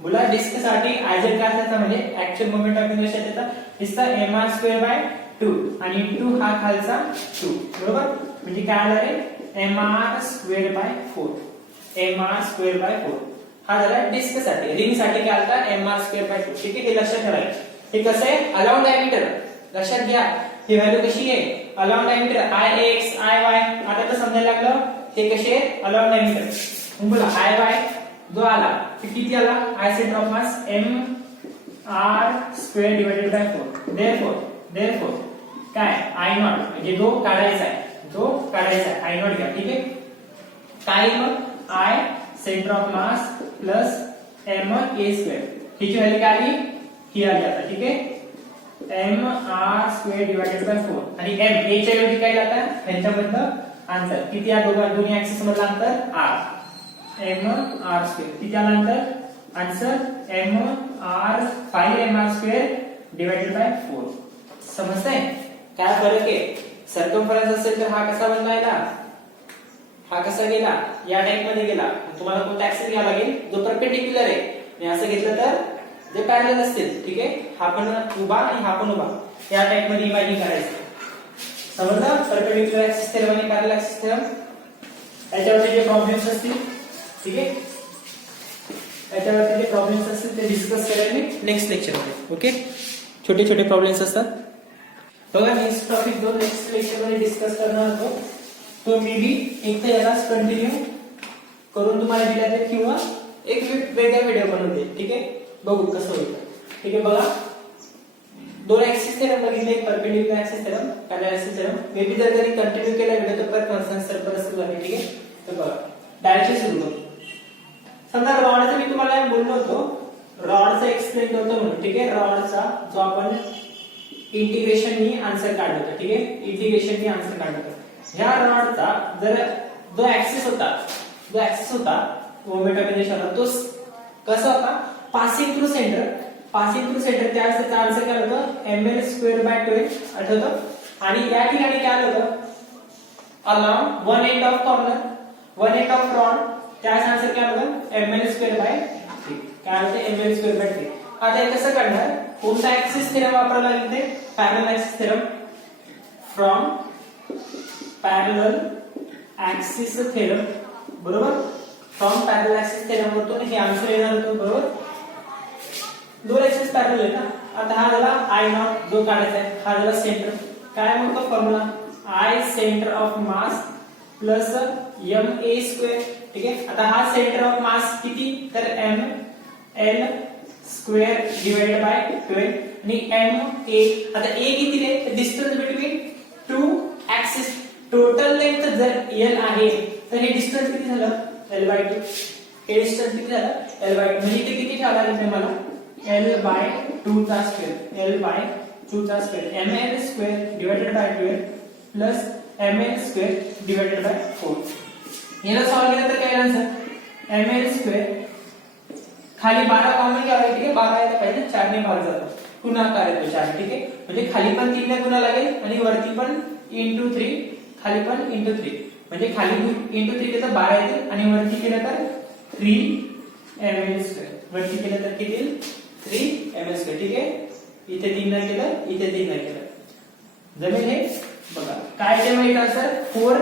बोला डिस्क साठी Iz काय असायचा म्हणजे ऍक्च्युअल मोमेंट ऑफ इनर्शिया त्याचा दिसता mr स्क्वेअर बाय 2 आणि 2 हा खालचा 2 बरोबर म्हणजे काय आलं रे mr स्क्वेअर बाय 4 हा झाला डिस्क साठी रिंग साठी काय आलता mr स्क्वेअर बाय 2 ठीक आहे हे लक्षात ठेवायचं हे कसं आहे अलोंग डायमीटर लक्षात घ्या ही व्हॅल्यू कशी आहे अलोंग डायमीटर Ix Iy आता तर समजायला लागलं हे कसे आहे अलोंग डायमीटर बोला Iy जो आला ते किती आला I centre of mass mr square divided by 4 therefore काय I0 म्हणजे जो काढायचा आहे I0 घ्या ठीक आहे काय मग I centre of mass plus m a square हिची व्हॅल्यू काय आली ही आली आता ठीक आहे mr स्क्वेअर डिवाइडेड बाय 4 आणि m a च्या ऐवजी काय लागतं ह्यांच्यामधलं अंतर किती या दोन्ही ऍक्सिस मधलं अंतर r mr स्क्वेअर किती आलं अंतर answer mr 5mr square divided by 4 समजतंय काय फरक आहे सर्कमफरन्स असेल तर हा कसा बनलायला हा कसा गेला या टाइप मध्ये गेला तुम्हाला कोणता ऍक्सिस घ्यावा लागेल जो परपेंडिक्युलर आहे आणि असं घेतलं तर जे पॅरलल असतील ठीक आहे हा पण उभा आणि हा पण उभा या टाइप मध्ये इमॅजिन करायचं समजलं परपेंडिक्युलर ऍक्सिस थेरम आणि पॅरलल ऍक्सिस थेरम याच्यावरती जे प्रॉब्लेम्स असतील ठीक आहे याच्यावरती जे प्रॉब्लेम्स असतील ते डिस्कस करायचे नेक्स्ट लेक्चर मध्ये ओके छोटे प्रॉब्लेम्स असतात बघा नेक्स्ट टॉपिक जो नेक्स्ट लेक्चर मध्ये डिस्कस करणार होतो तो मी बी एक तर यालाच कंटिन्यू करून तुम्हाला दिला जाईल किंवा एक वेगळा व्हिडिओ बनवते ठीक आहे बघू कसं होईल ठीक आहे बघा दोन ऍक्सिस थेरम बघितले एक perpendicular axis theorem parallel axis theorem may be जर कधी कंटिन्यू केला व्हिडिओ तर पर कॉन्स्टंट सर्कल असतो ठीक आहे तर बघा डायरेक्टली सुरू करू समजा रॉडचं मी तुम्हाला बोललो होतो रॉडचा एक्सप्लेन करतो म्हणून ठीक आहे रॉडचा जो आपण इंटिग्रेशननी आन्सर काढलो होता ठीक आहे इंटिग्रेशननी आन्सर काढलो होता ह्या रॉडचा जर जो ऍक्सिस होता मोमेंट ऑफ इनर्शिया तो कसा होता पासिंग थ्रू सेंटर त्यावेळेस त्याचा आन्सर काय होतं ml स्क्वेअर बाय 12 आठवतं आणि या ठिकाणी काय होतं along one end of rod त्याचा आन्सर काय होतं ml स्क्वेअर बाय 3 काय होतं ml स्क्वेअर बाय 3 आता हे कसं काढणार कोणता ऍक्सिस थेरम वापरावा लागेल ते parallel axis theorem from parallel axis theorem बरोबर फ्रॉम पॅरलल ऍक्सिस थेरम वरतून हे आन्सर येणार होतं बरोबर दोन ऍक्सिस पॅरलल आहे ना. आता हा झाला आय नॉट जो काढायचा आहे, हा झाला सेंटर. काय म्हणतो formula, I centre of mass plus M A square. ठीक आहे. आता हा सेंटर ऑफ मास किती, तर M L square divided by 12 आणि एम ए. आता ए किती आहे, distance between two axis. Total length जर एल आहे तर हे डिस्टन्स किती झालं, l/2. हे डिस्टन्स किती झालं, l/2. म्हणजे इथे किती ठेवायला लागेल तुम्हाला, l/2 चा स्क्वेअर, l/2 चा square, ml square divided by 12 plus ml square divided by 4. याला सॉल्व केलं तर काय आन्सर, ml स्क्वेअर खाली 12 कॉमन घ्यावे. ठीक आहे. 12 यायला पाहिजे, 4 ने भाग जातो, गुणाकार येतो 4. ठीक आहे. म्हणजे खाली पण 3 ने गुणा लागेल आणि वरती पण इंटू 3, खाली पण इंटू 3. म्हणजे खाली इंटू 3 केलं तर 12 येतील आणि वरती केलं तर 3 ml स्क्वेअर. वरती केलं तर किती येईल, 3 ml स्क्वेअर. ठीक आहे. इथे 3 नाही केलं, इथे 3 नाही केलं, जमेल हे. बघा काय ते माहित answer, 4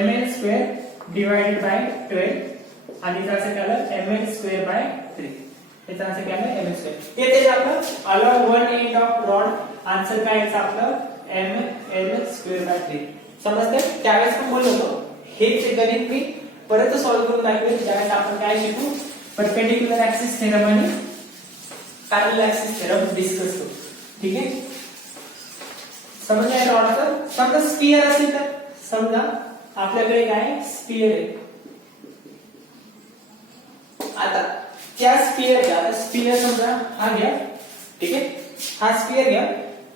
ml square divided by 12 आणि त्याचं केलं ml स्क्वेअर बाय 3. याचा आन्सर काय आहे, ml स्क्वेअर. हे ते आपलं along one end of rod. Answer काय याचं आपलं ml स्क्वेअर बाय 3. समजते. त्यावेळेस पण बोललो होतो हेच गणित मी परत सॉल्व करून दाखवेल. त्यावेळेस आपण काय शिकू, परपेंडिक्युलर ऍक्सिस थेरम आणि पॅरलल ऍक्सिस थेरम डिस्कस करू. ठीक आहे. समजलं रॉडचं. समजा स्फियर असेल तर, समजा आपल्याकडे काय स्फियर आहे. आता त्या स्फियर समजा हा घ्या. ठीक आहे. हा स्फियर घ्या.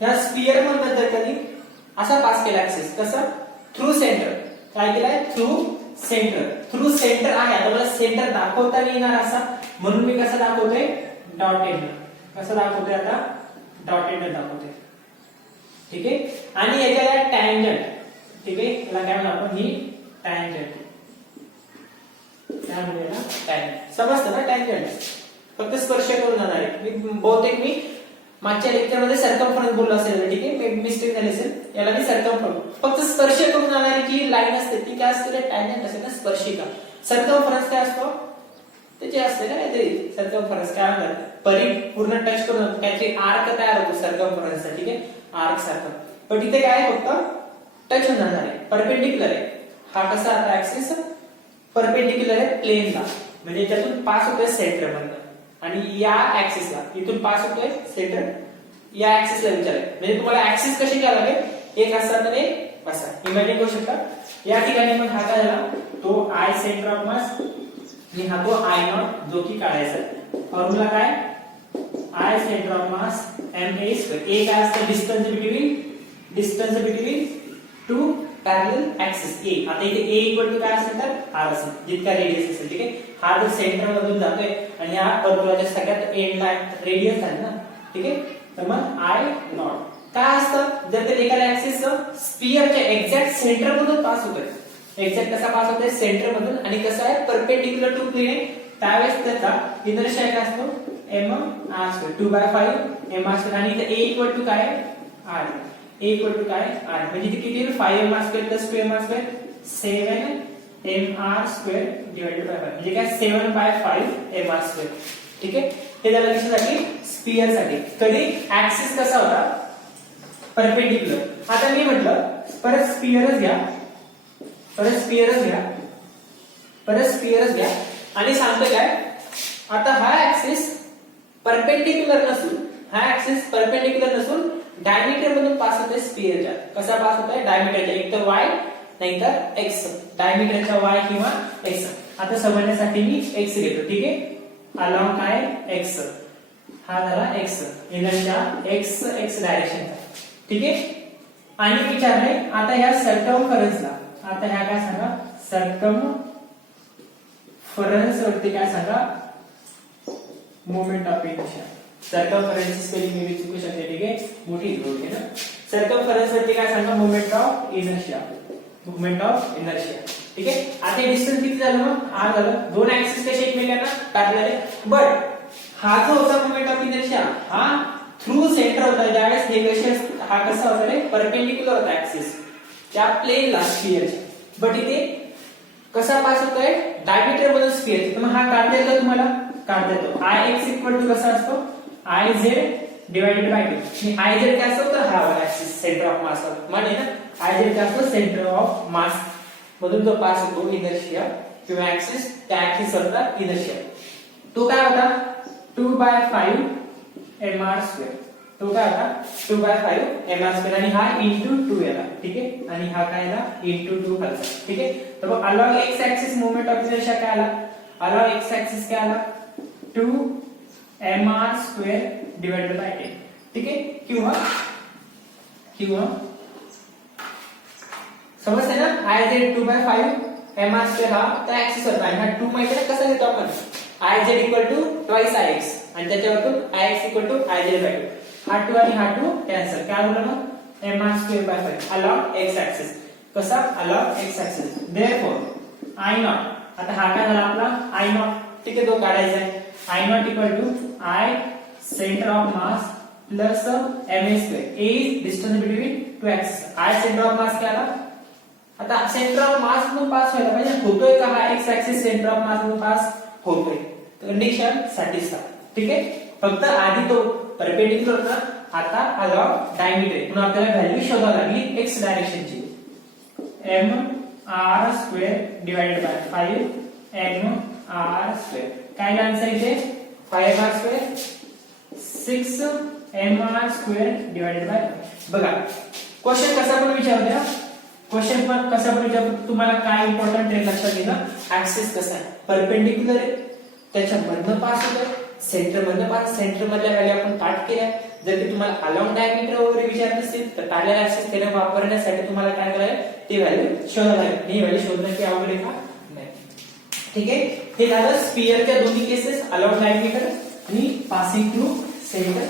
ह्या स्फियर मधून जर कधी असा पास केला ऍक्सिस, कसा, थ्रू सेंटर. काय केलाय, थ्रू सेंटर. थ्रू सेंटर आहे. आता मला सेंटर दाखवता नाही येणार असा, म्हणून मी कसं दाखवतोय, डॉटेड. कसं दाखवतोय आता, डॉटेड दाखवतोय. ठीक आहे. आणि याच्याला टँजंट. ठीक आहे. याला काय म्हणतो आपण, ही टँजंट. काय म्हणूया ना, टँजंट. समजतं ना, टँजंट फक्त स्पर्श करून जाणार आहे. मी बहुतेक मी मागच्या लेक्चर मध्ये सर्कमफरन्स बोललो असेल. ठीक आहे. मिस्टेक झाली असेल. याला मी सर्कमफरन्स, फक्त स्पर्श करून जाणारी जी लाईन असते ती काय असते, टँजंट असते ना, स्पर्शिका. सर्कमफरन्स काय असतो, त्याचे असते ना काहीतरी सर्कमफरन्स. काय म्हणतात, परिपूर्ण टच करून काहीतरी आर्क तयार होतो सर्कमफरन्सचा. ठीक आहे. आर्क सारखं. पण इथे काय फक्त टच होऊन जाणार आहे, परपेंडिक्युलर आहे. हा कसा आता ऍक्सिस परपेंडिक्युलर आहे प्लेनला, म्हणजे त्यातून पास होतोय सेंटर मधनं आणि या ऍक्सिसला इथून पास होतोय सेंटर, या ऍक्सिसला विचाराय. म्हणजे तुम्हाला ऍक्सिस कशी घ्यावी लागेल, एक असा तर एक असा. इमॅजिन करू शकता. या ठिकाणी पण हा काय झाला, तो आय सेंटर ऑफ मास आणि हा तो आय नॉट जो की काढायचा. फॉर्म्युला काय, I centre of mass ma square. A काय असतं, distance between two parallel axis A. आता इथे a इक्वल टू काय असेल तर r असेल, जितका रेडियस असेल. ठीक आहे. हा जर सेंटर मधून जातोय आणि हा वर्तुळाच्या सगळ्यात एंडला रेडियस आहे ना. ठीक आहे. तर मग आय नॉट काय असतं, जर ते एखाद्या ऍक्सिस स्फिअरच्या एक्झॅक्ट सेंटर मधून पास होतोय. एक्झॅक्ट कसा पास होतोय, सेंटर मधून, आणि कसं आहे परपेंडिक्युलर टू प्लेन, त्यावेळेस त्याचा इनर्शिया काय असतो, mr², 2/5 mr². आणि इथे a इक्वल टू काय, r. a इक्वल टू काय, r. म्हणजे इथे किती येईल, 5mr² + 2mr², 7mr² divided by 5. म्हणजे काय 7/5 mr². ठीक आहे. हे झालं कशासाठी, स्फिअर साठी. कधी ऍक्सिस कसा होता, परपेंडिक्युलर. आता मी म्हटलं परत स्फिअरच घ्या आणि सांगतोय काय, आता हा ऍक्सिस परपेंडिक्युलर नसून डायमीटर मधून पास होतोय स्फिअरच्या. कसा पास होतोय, डायमीटरच्या, एक तर y नाही तर x. डायमीटरच्या y किंवा x. आता समजण्यासाठी मी x घेतो. ठीक आहे. अलॉंग काय, x. हा झाला x, इनरच्या x डायरेक्शनचा. ठीक आहे. आणि विचारले आता ह्या सर्कमफरन्सला, आता ह्या काय सांगा, सर्कमफरन्स वरती काय सांगा, मोमेंट ऑफ इनर्शिया. सर्कमफरन्सची स्पेलिंग मी चुकू शकते. ठीक आहे. मोठी लिहून घे ना. सर्कमफरन्स वरती काय सांगा, मोमेंट ऑफ इनर्शिया. ठीक आहे. आता डिस्टन्स किती झालं, मग r झालं. दोन ऍक्सिस कसे एकमेकांना पॅरलल आहे. बट हा जो होता मोमेंट ऑफ इनर्शिया, हा थ्रू सेंटर होता. ज्यावेळेस हे कसे, हा कसा होता रे, परपेंडिक्युलर होता ऍक्सिस त्या प्लेनला स्फिअरच्या. बट इथे कसा पास होतोय, डायमीटर मधून स्फिअर. तर मग हा काढता येतो तुम्हाला, काढता येतो. आय एक्स इक्वल टू कसा असतो I Z divided by 2. I Z काय असतो तर हा वाला ऍक्सिस सेंटर ऑफ मास म्हणजे ना आय झेड काय असतो सेंटर ऑफ मास मधून जो पास होतो इनर्शिया किंवा ऍक्सिस त्या ऍक्सिस वरचा इनर्शिया तो काय होता 2/5 mr². तो काय होता 2/5 mr² आणि हा इंटू 2 याला. ठीक आहे आणि हा काय आला इंटू 2 खालचा. ठीक आहे तर मग along x axis moment of inertia काय आला अलॉन्ग एक्स ऍक्सिस काय आला 2 mr² डिवाइडेड बाय 10. ठीक आहे किंवा समजते ना आय झेड 2/5 mr² हा त्या ऍक्सिस वर आहे. हा 2 माहिती आहे कसा घेतो आपण I Z equal to twice I X आणि त्याच्यावरतून I X equal to I Z by 2. हा 2 आणि हा 2 कॅन्सल. काय होईल मग mr²/5 अलॉन्ग एक्स ऍक्सिस. कसा along x axis. Therefore I not आता हा काय झाला आपला आय नॉट. ठीक आहे तो काढायचा आहे. I not equal to I centre of mass plus ma². a is distance between two axis. I centre of mass काय आला आता सेंटर ऑफ मास मधून पास व्हायला पाहिजे. होतोय का हा एक्स ऍक्सिस सेंटर ऑफ मास मधून पास होतोय. Condition satisfy. ठीक आहे फक्त आधी तो परपेंडिक्युलर होता आता अलॉन्ग डायमीटर म्हणून आपल्याला व्हॅल्यू शोधावी लागली x डायरेक्शनची. mr² divided bye 5 mr². काय आन्सर इथे 5r². 6 mr² divided bye. बघा क्वेश्चन कसा पण विचारतो क्वेश्चन पण कसा पण विचारतो तुम्हाला काय इम्पॉर्टंट आहे लक्षात घेणं ऍक्सिस कसा आहे परपेंडिक्युलर आहे त्याच्या मधनं पास होतोय सेंटर मधनं पास. सेंटर मधल्या व्हॅल्यू आपण काढ केल्या. जर ते तुम्हाला अलॉन्ग डायमीटर वगैरे विचारत असतील तर काढलेला ऍक्सिस त्याने वापरण्यासाठी तुम्हाला काय करायला ते व्हॅल्यू शोधायला लागेल. ही व्हॅल्यू शोधणं की अवघड आहे का नाही. ठीक आहे हे झालं स्फिअरच्या दोन्ही केसेस अलॉन्ग डायमीटर आणि passing through centre.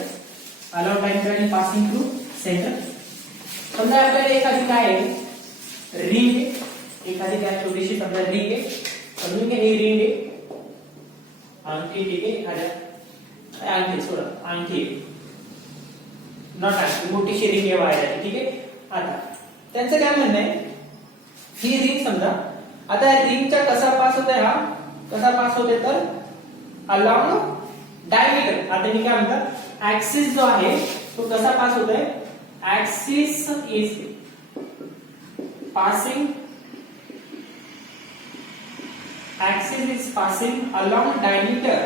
Along diameter आणि पासिंग थ्रू सेंटर. समजा आपल्याला एखादी काय आहे रिंग आहे एखादी काय छोटीशी समजा रिंग आहे समजून घ्या ही रिंग आहे अंगठी. ठीक आहे एखाद्या अंगठी सोडा अंगठी नॉट अंगठी मोठीशी रिंग आहे वायराची. ठीक आहे आता त्यांचं काय म्हणणं आहे ही रिंग समजा आता रिंगचा कसा पास होत आहे हा कसा पास होते तर अलॉन्ग डायमीटर. आता मी काय म्हणतो ऍक्सिस जो आहे तो कसा पास होत आहे axis is passing axis is passing along diameter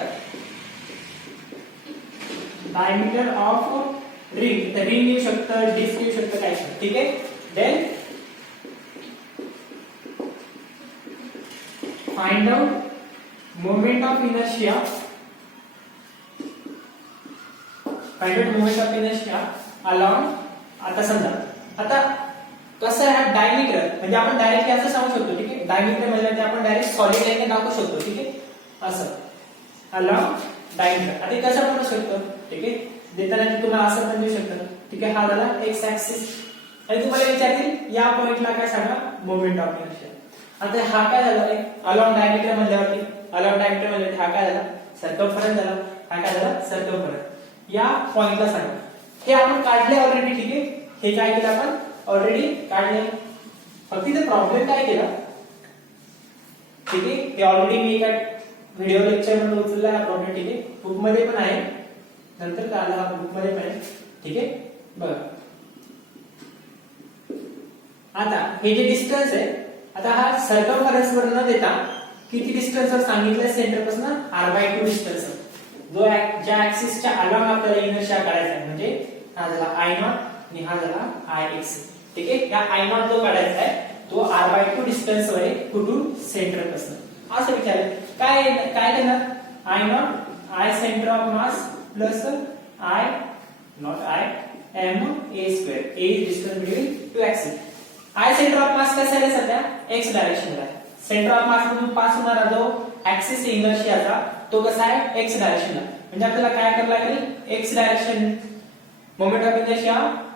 of ring. the ring येऊ शकतं डिस्क येऊ शकतं काय. ठीक आहे then find out moment of inertia along. आता समजा आता कसं आहे डायमीटर म्हणजे आपण डायरेक्टली असं सांगू शकतो. ठीक आहे डायमीटर म्हणजे आपण डायरेक्ट सॉलिड लाईन दाखवू शकतो. ठीक आहे असं अलॉन्ग डायमीटर. आता कसं म्हणू शकतो. ठीक आहे देताना तुम्हाला असं पण देऊ शकतो. ठीक आहे हा झाला एक्स ऍक्सिस आणि तुम्हाला विचारतील या पॉइंटला काय सांगा मोमेंट ऑफ इनर्शिया. आता हा काय झाला अलॉन्ग डायमीटर म्हणल्यावरती अलॉन्ग डायमीटर म्हणजे हा काय झाला सर्कमफरन्स झाला. हा काय झाला सर्कमफरन्स. या पॉइंटला सांगा हे आपण काढले ऑलरेडी. ठीक आहे हे काय केलं आपण ऑलरेडी काढले. फक्त इथे प्रॉब्लेम काय केला ठीक आहे ते ऑलरेडी मी एका व्हिडिओ लेक्चर मध्ये उचलला हा प्रॉब्लेम. ठीक आहे बुक मध्ये पण आहे नंतर काढला हा बुक मध्ये पण आहे. ठीक आहे बघा आता हे जे डिस्टन्स आहे आता हा सर्कमफरन्स वर न देता किती डिस्टन्स वर सांगितलं सेंटर पासून r/2 डिस्टन्स जो ज्या ऍक्सिसच्या अलॉंग आपल्याला इनर्शिया काढायचा आहे म्हणजे हा झाला I0 आणि हा झाला Ix. ठीक आहे या I0 जो काढायचा आहे तो r/2 डिस्टन्स वर आहे कुठून सेंटर पासून असं विचारलं. काय काय करणार I0 I centre of mass plus I not I m a². a is distance between two axis. I centre of मास कसा आहे सध्या x डायरेक्शनला आहे. सेंटर ऑफ मास मधून पास होणारा जो ऍक्सिस इनर्शियाचा तो कसा आहे x डायरेक्शनला. म्हणजे आपल्याला काय करायला लागेल x direction moment of inertia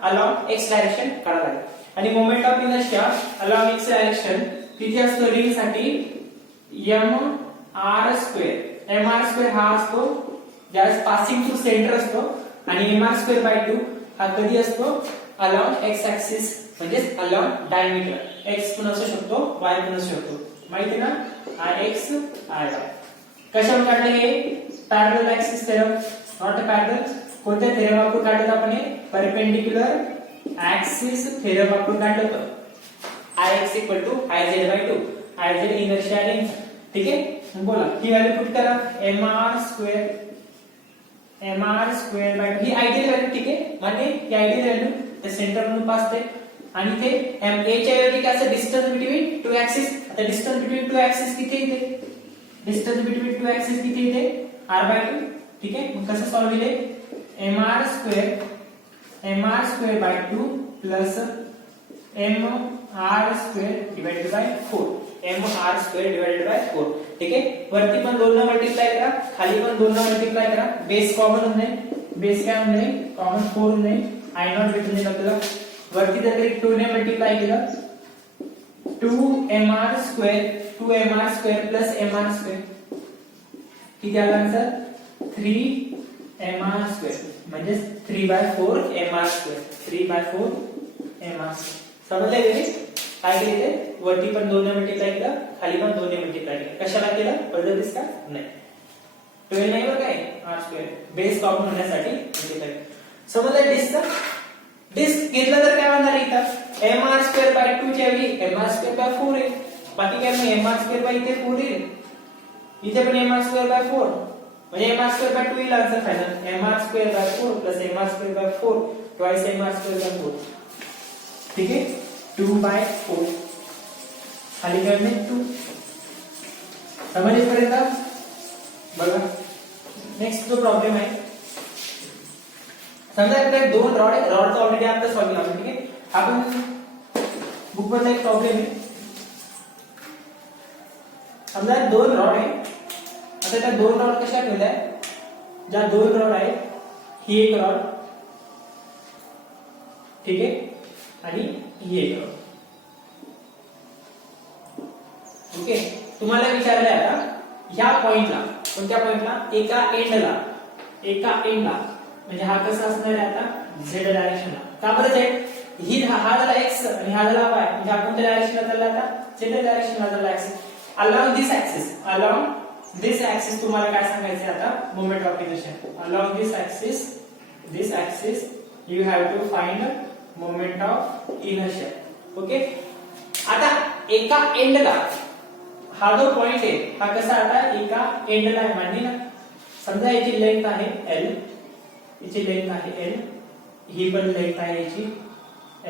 along x direction काढायला लागेल. आणि moment of inertia along x direction किती असतो रिंग साठी mr². mr² हा असतो ज्यावेळेस पासिंग थ्रू सेंटर असतो आणि mr²/2 हा कधी असतो अलॉंग x ऍक्सिस म्हणजे अलॉंग डायमीटर. x पण असू शकतो y पण असू शकतो माहिती ना Ix Iy. कशावर काढले हे parallel axis theorem, not parallel. कोणत्या थेरम वापरून काढलं आपण हे? परपेंडिक्युलर ऍक्सिस थेरम वापरून काढलं होतं. Ix equal to Iz/2. Iz inertia length. ठीक आहे. बोला ही व्हॅल्यू पुट करा. mr² ही आयडियल व्हॅल्यू. ठीक आहे. म्हणजे ही आयडियल व्हॅल्यू त्या सेंटर मधून पास होते आणि ते ma च्या ऐवजी काय असं डिस्टन्स बिटवीन टू ऍक्सिस. आता डिस्टन्स बिटवीन टू ऍक्सिस किती येते? डिस्टन्स बिटवीन टू ऍक्सिस किती येते? r/2. ठीक आहे. मग कसं सॉल्व्ह केले? mr² plus mr² divided by 4. mr² divided by 4. ठीक आहे. वरती पण 2 ने मल्टिप्लाय करा, खाली पण 2 ने मल्टिप्लाय करा. बेस कॉमन होऊन जाईल. बेस काय होऊन जाईल? कॉमन 4 होऊन जाईल. i0 भेटून जाईल आपल्याला. वरती जर 2 ने मल्टिप्लाय केलं 2mr² प्लस mr² किती आला आन्सर? 3mr² म्हणजे 3/4 mr². 3/4 mr². समजले गेले? काय केले? वरती पण 2 ने मल्टिप्लाय केलं, खाली पण 2 ने मल्टिप्लाय केलं. कशाला केलं? पडलं दिसतं? नाही. 12 नाही बरं काय? r² बेस कॉमन होण्यासाठी मल्टिप्लाय. समजलं डिस्क? डिस्क घेतलं तर काय होणार इथं? mr²/2 च्या ऐवजी mr²/4 आहे. बाकी काय नाही. mr² इथे 4 येईल. इथे पण mr²/4 म्हणजे mr²/2 येईल answer final. mr²/4 plus mr²/4 twice mr²/4. ठीक आहे. 2/4 खाली काय नाही 2. समजेपर्यंत बघा. नेक्स्ट जो प्रॉब्लेम आहे, समजा आपल्याकडे 2 रॉड आहे. रॉडचा ऑलरेडी आता सॉल्व्ह केला. ठीक आहे. आपण बुक मधला एक प्रॉब्लेम आहे. समजा 2 रॉड आहे. आता त्या 2 रॉड कशा ठेवल्या? ज्या 2 रॉड आहेत, ही एक रॉड, ठीक आहे, आणि ही एक रॉड. ओके. तुम्हाला विचारलंय आता ह्या पॉइंटला, कोणत्या पॉइंटला? एका एंडला म्हणजे हा कसा असणार आहे आता? झेड डायरेक्शनला. का बरं झेड? ही हा झाला एक्स आणि हा झाला वाय. म्हणजे हा कोणत्या डायरेक्शनला चालला आता? झेड डायरेक्शनला चालला ऍक्सिस. अलोंग दिस ऍक्सिस तुम्हाला काय सांगायचं आता? Moment of inertia. Along this axis you have to find moment of inertia. Okay. आता एका एंडला हा जो पॉइंट आहे हा कसा आता एका एंडला आहे मांडली ना. समजा याची लेंथ आहे L, याची लेंथ आहे L, ही पण लेंथ आहे याची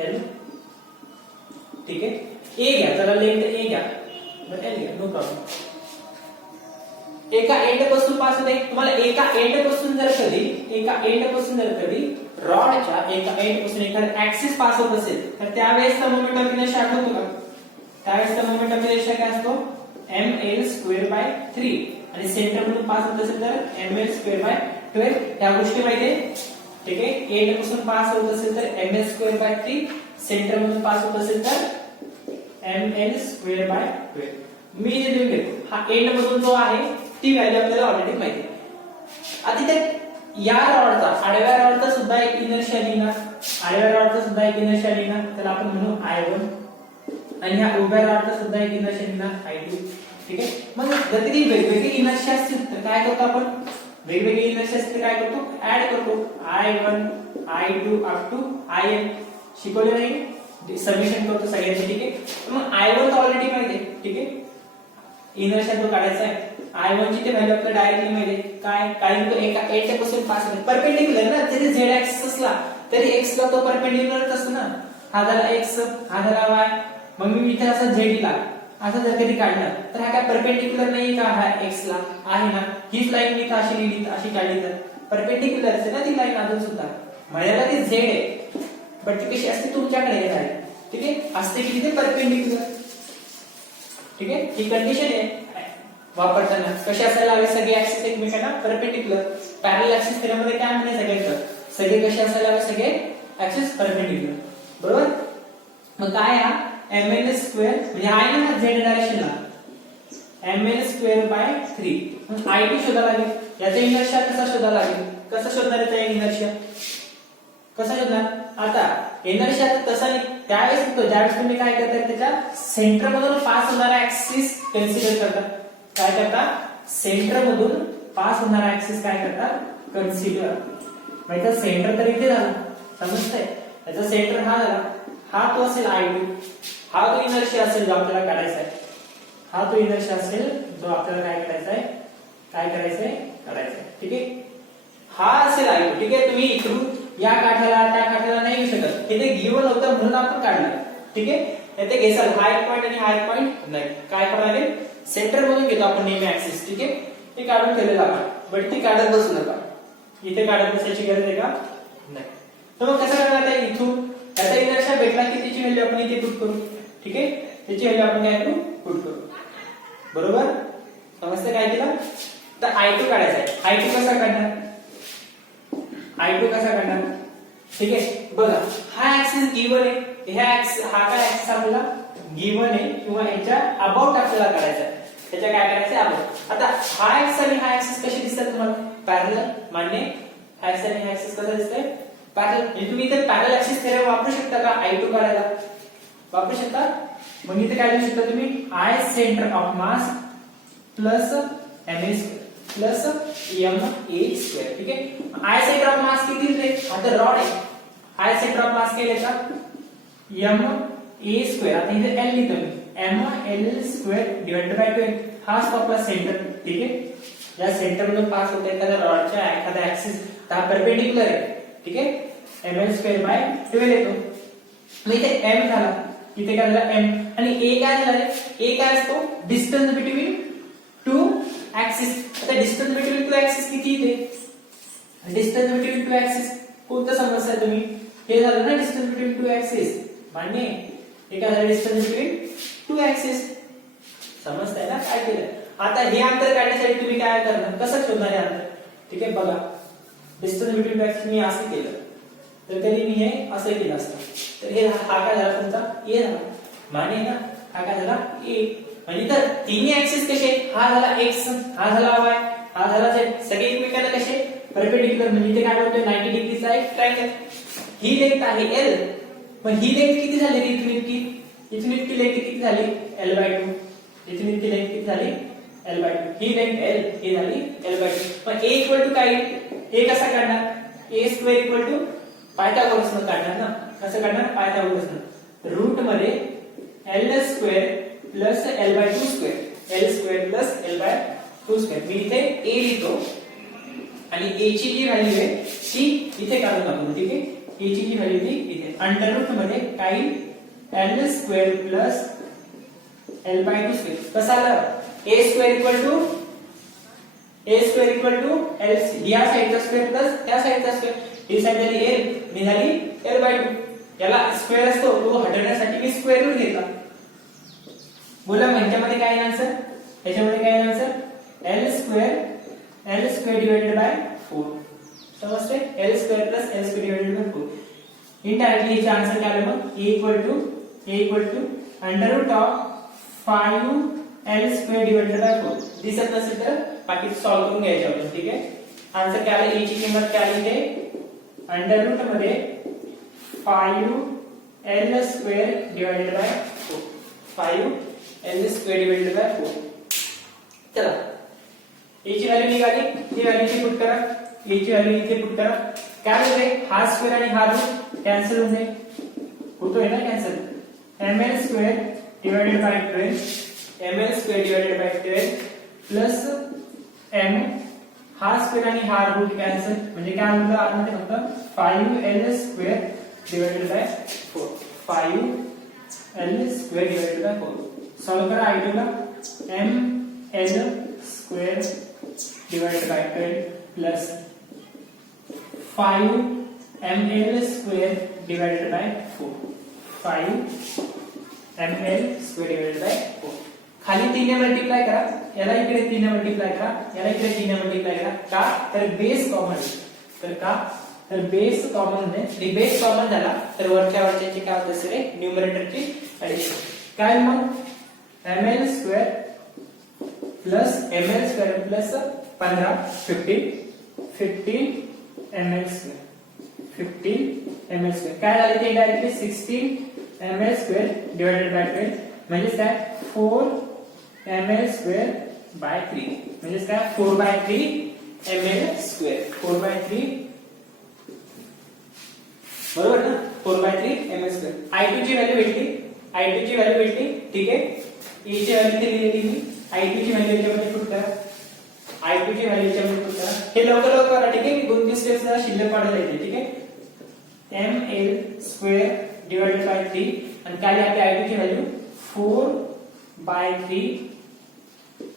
L. ठीक आहे. A घ्या, चला लेंथ A घ्या, बरं L घ्या, नो प्रॉब्लेम. एका एंड पासून पास होते. तुम्हाला एका एंड पासून जर कधी रॉडच्या एका एंड पासून एखादा ऍक्सिस पास होत असेल तर त्यावेळेसचा मोमेंट ऑफ इनर्शिया आठवतो का? त्यावेळेसचा मोमेंट ऑफ इनर्शिया काय असतो? ml²/3 आणि सेंटर मधून पास होत असेल तर ml²/12. या गोष्टी माहिती आहे. ठीक आहे. एंड पासून पास होत असेल तर ml²/3, सेंटर मधून पास होत असेल तर ml²/12. मी जे लिहून घेतो हा एंड मधून जो आहे ती व्हॅल्यू आपल्याला ऑलरेडी माहिती आहे. आता ते या रॉडचा, आडव्या रॉडचा सुद्धा एक इनर्शिया लिहिणार, त्याला आपण म्हणू I1, आणि ह्या उभ्या रॉडचा सुद्धा एक इनर्शिया लिहिणार I2. ठीक आहे. मग जर कधी वेगवेगळी इनर्शिया असतील तर काय करतो आपण? वेगवेगळी इनर्शिया असतील तर काय करतो? ऍड करतो. I1, I2 up to IN. शिकवले नाही? समेशन करतो सगळ्यांचे. ठीक आहे. मग I1 तर ऑलरेडी माहिती आहे. ठीक आहे. इनर्शिया जो काढायचा आहे I1 ची ते व्हॅल्यू आपल्याला डायरेक्टली माहिती आहे. काय? कारण तो एका एंड पासून पास होतो. परपेंडिक्युलर ना, जरी z ऍक्सिस असला तरी x ला तो परपेंडिक्युलरच असतो ना. हा झाला x, हा झाला y. मग मी इथे असं z ला असं जर कधी काढलं तर हा काय परपेंडिक्युलर नाही का? हा x ला आहे ना. हीच लाईन मी अशी लिहिली, अशी काढली तर परपेंडिक्युलर आहे ना ती लाईन अजून सुद्धा. म्हणायला ती z आहे, पण ती कशी असते तुमच्याकडे आहे. ठीक आहे. असते की तिथे परपेंडिक्युलर. ठीक आहे. ही कंडिशन आहे वापरताना. कशी असायला हवे? सगळे ऍक्सिस एकमेकांना परपेंडिक्युलर. पॅरलल ऍक्सिस त्यामध्ये काय म्हणणे सगळे कसे असायला हवे? सगळे ऍक्सिस परपेंडिक्युलर. बरोबर. मग काय हा ml² म्हणजे आहे ना z डायरेक्शनला ml²/3. मग I2 शोधायला लागेल. याचा इनर्शिया कसा शोधायला लागेल? कसं शोधणार याचा इनर्शिया? कसं शोधणार? आता इनर्शिया तसा नाही. त्यावेळेस ज्यावेळेस तुम्ही काय करता त्याच्या सेंटर मधून पास होणारा ऍक्सिस कन्सिडर करता. काय करता? सेंटर मधून पास होणारा ऍक्सिस काय करतात कन्सिडर. याचा सेंटर तर इथे झाला समजतंय. याचा सेंटर हा झाला, हा तो असेल I2, हा तो इनर्शिया असेल जो आपल्याला काढायचा आहे, हा तो इनर्शिया असेल जो आपल्याला काय करायचा आहे काढायचा आहे. ठीक आहे, हा असेल I2. ठीक आहे, तुम्ही इकडून या काठाला त्या काठाला नाही घेऊ शकत, हे ते गिवन होतं म्हणून आपण काढलं. ठीक आहे, येथे घेसाल हा एक पॉइंट आणि हा एक पॉइंट नाही. काय करावं लागेल, सेंटर मधून घेतो आपण नेहमी ऍक्सिस. ठीक आहे, ते काढून ठेवलेलं आपण, बट ती काढत बसू नका. इथे काढत बसायची गरज आहे का नाही. तर मग कसं करणार आहे, इथून त्याचा इनर्शिया भेटला की त्याची व्हॅल्यू आपण इथे पुट करू. ठीक आहे, त्याची व्हॅल्यू आपण काय करू पुट करू. बरोबर समजते काय केलं. तर I2 काढायचा आहे. I2 कसा काढणार, I2 कसा काढणार. ठीक आहे, बघा हा ऍक्सिस गिवन आहे, हा काय ऍक्सिस आपल्याला गिवन आहे किंवा याच्या अबाउट आपल्याला करायचा आहे, त्याच्या काय करायचं अबाउट. आता हा ऍक्सिस आणि हा ऍक्सिस कसे दिसतात तुम्हाला, पॅरलल. मान्य, हा ऍक्सिस आणि हा ऍक्सिस कसा दिसतंय पॅरलल. तुम्ही इथे पॅरलल ऍक्सिस थेरम वापरू शकता का I2 काढायला, वापरू शकता. मग इथे काय लिहू शकता तुम्ही, I centre of mass plus ma plus ma square. ठीक आहे, I सेंटर ऑफ मास किती रे, आता रॉड आहे. I सेंटर ऑफ मास काय याचा ma स्क्वेअर. आता इथे L लिहितो मी, ml स्क्वेअर डिवाइडेड बाय 12. हा असतो आपला सेंटर. ठीक आहे, या सेंटर मधून पास होते एखाद्या रॉडच्या एखादा ऍक्सिस, हा परपेंडिक्युलर आहे. ठीक आहे, ml स्क्वेअर बाय 12 येतो. मग इथे m झाला, इथे काय झाला m, आणि a काय झाला रे, a काय असतो डिस्टन्स बिटवीन टू ऍक्सिस. आता डिस्टन्स बिटवीन टू ऍक्सिस किती इथे, डिस्टन्स बिटवीन टू ऍक्सिस कोणतं समजताय तुम्ही, हे झालं ना डिस्टन्स बिटवीन टू ऍक्सिस. मान्य, हे काय झालं डिस्टन्स बिटवीन टू ऍक्सिस. समजताय ना काय केलं. आता हे अंतर काढण्यासाठी तुम्ही काय करणार, कसं शोधणार हे अंतर. ठीक आहे, बघा डिस्टन्स बिटवीन टू ऍक्सिस मी असं केलं तर कधी मी हे असं केलं असतं, तर हे हा काय झाला तुमचा a झाला. मान्य ना, हा काय झाला a. म्हणजे तर तिन्ही ऍक्सिस कसे, हा झाला x, हा झाला y, हा झाला z, सगळे एकमेकांना कसे परपेंडिक्युलर. म्हणजे इथे काय बोलतोय 90 डिग्रीचा एक ट्रायंगल. ही लेंथ आहे L, पण ही लेंथ किती झाली इथून इतकी, इथून इतकी लेंथ किती झाली L/2. इथून इतकी लेंथ किती झाली L/2. ही लेंथ L, ही झाली L/2. पण a इक्वल टू काय, a कसा काढणार, a स्क्वेअर इक्वल टू पायथागोरसनं काढणार ना. कसं काढणार, पायथागोरसनं. रूट मध्ये L square plus L/2 square, L square plus L/2 square. मी इथे a लिहितो आणि a ची जी व्हॅल्यू आहे ती इथे काढून टाकू. ठीक आहे, a ची जी व्हॅल्यू ती इथे अंडर रूट मध्ये काही L square plus L/2 square. कसं आलं, a square equal to L, या साइडचा स्क्वेअर प्लस त्या साइडचा स्क्वेअर. ही साइड झाली L, मी झाली L/2. याला स्क्वेअर असतो तो हटवण्यासाठी मी स्क्वेअर रूट घेतला. बोला मग ह्याच्यामध्ये काय आहे आन्सर, ह्याच्यामध्ये काय आहे answer L square divided by 4. समजते, L square plus L square divided by 4. Indirectly याचा आन्सर काय आलं मग a equal to under root of 5L square divided by 4. दिसत नसेल तर बाकी सॉल्व करून घ्यायचे आपण. ठीक आहे, आन्सर काय आलं, a ची किंमत काय आली ते अंडर रूट मध्ये 5L square divided by 4. 5L square divided by 4. चला, a ची व्हॅल्यू निघाली, ती व्हॅल्यू इथे पुट करा, a ची व्हॅल्यू इथे पुट करा. काय होईल, हा स्क्वेअर आणि हा रूट कॅन्सल होऊन जाईल, होतोय ना cancel. ml square divided by 12, ml square divided by 12 plus m, हा स्क्वेअर आणि हा रूट कॅन्सल. म्हणजे काय होतं आतमध्ये फक्त 5L square divided by 4. 5L square divided by 4. Solve करा I2 ला, ml square divided by 12 plus 5ml square divided by 4. 5ml square divided by 4. खाली 3 ने मल्टिप्लाय करा, याला इकडे 3 ने मल्टिप्लाय करा, याला इकडे 3 ने मल्टिप्लाय करा. का तर बेस कॉमन, तर का तर बेस कॉमन आहे. बेस कॉमन झाला तर वरच्याची काय होत असेल न्यूमरेटरची ऍडिशन. काय मग ml square plus ml square plus 15 15 ml square 15 ml square. काय झाले ते directly 16 ml square divided by 12. म्हणजे काय 4 ml स्क्वेअर बाय 3 म्हणजेच काय 4/3 ml स्क्वेअर 4/3 बरोबर ना 4/3 ml स्क्वेअर I2 ची व्हॅल्यू भेटली ठीक आहे E ची व्हॅल्यू दिलेली मी I2 ची व्हॅल्यू याच्यामध्ये पुट करा I2 ची व्हॅल्यू याच्यामध्ये पुट करा हे लवकर करा ठीक आहे मी 2-3 स्टेप्स जरा शिल्लक पाडत येते ठीक आहे ml स्क्वेअर डिवाइडेड बाय 3 आणि काय आपली I2 ची value 4/3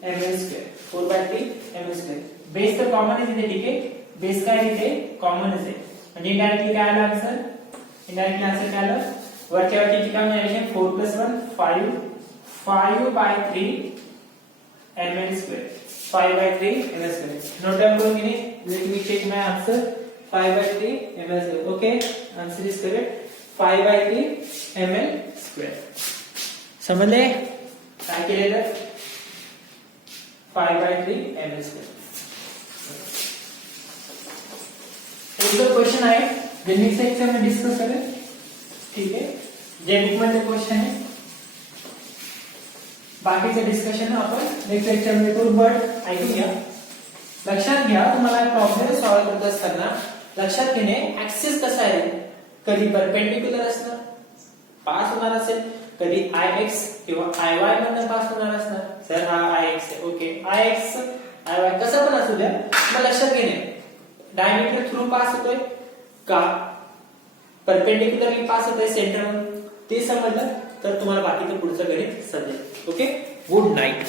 ml square 4/3 ml square base तर कॉमन आहे ठीक आहे बेस काय इथे कॉमनच आहे म्हणजे इनडायरेक्टली काय आलं आन्सर इनडायरेक्टली आन्सर काय आलं वरच्या वरची काय मिळाले 4 + 1 5/3 ml square 5/3 ml square note down करून घे let me check my answer 5/3 ml square okay answer is correct 5/3 ml square समजले काय केलेलं 5/3 ml स्क्वेअर एक क्वेश्चन आहे जे नेक्स्ट लेक्चर में डिस्कस करें ठीक है जे बुक मध्ये क्वेश्चन आहे बाकीचं डिस्कशन आपण नेक्स्ट लेक्चर मध्ये करू बट ऐकून घ्या लक्षात घ्या तुम्हाला प्रॉब्लेम सॉल्व्ह करत असताना लक्षात घेणे ऍक्सिस कसा आहे कधी परपेंडिक्युलर असणार पास होणार असेल कधी Ix किंवा Iy मधून पास होणार असणार सर हा Ix आहे ओके Ix Iy कसं पण असू द्या मग लक्षात घेणे डायमीटर थ्रू पास होतोय का परपेंडिक्युलरली पास होतोय सेंटर मधून ते समजलं तर तुम्हाला बाकीचं पुढचं गणित समजेल ओके गुड नाईट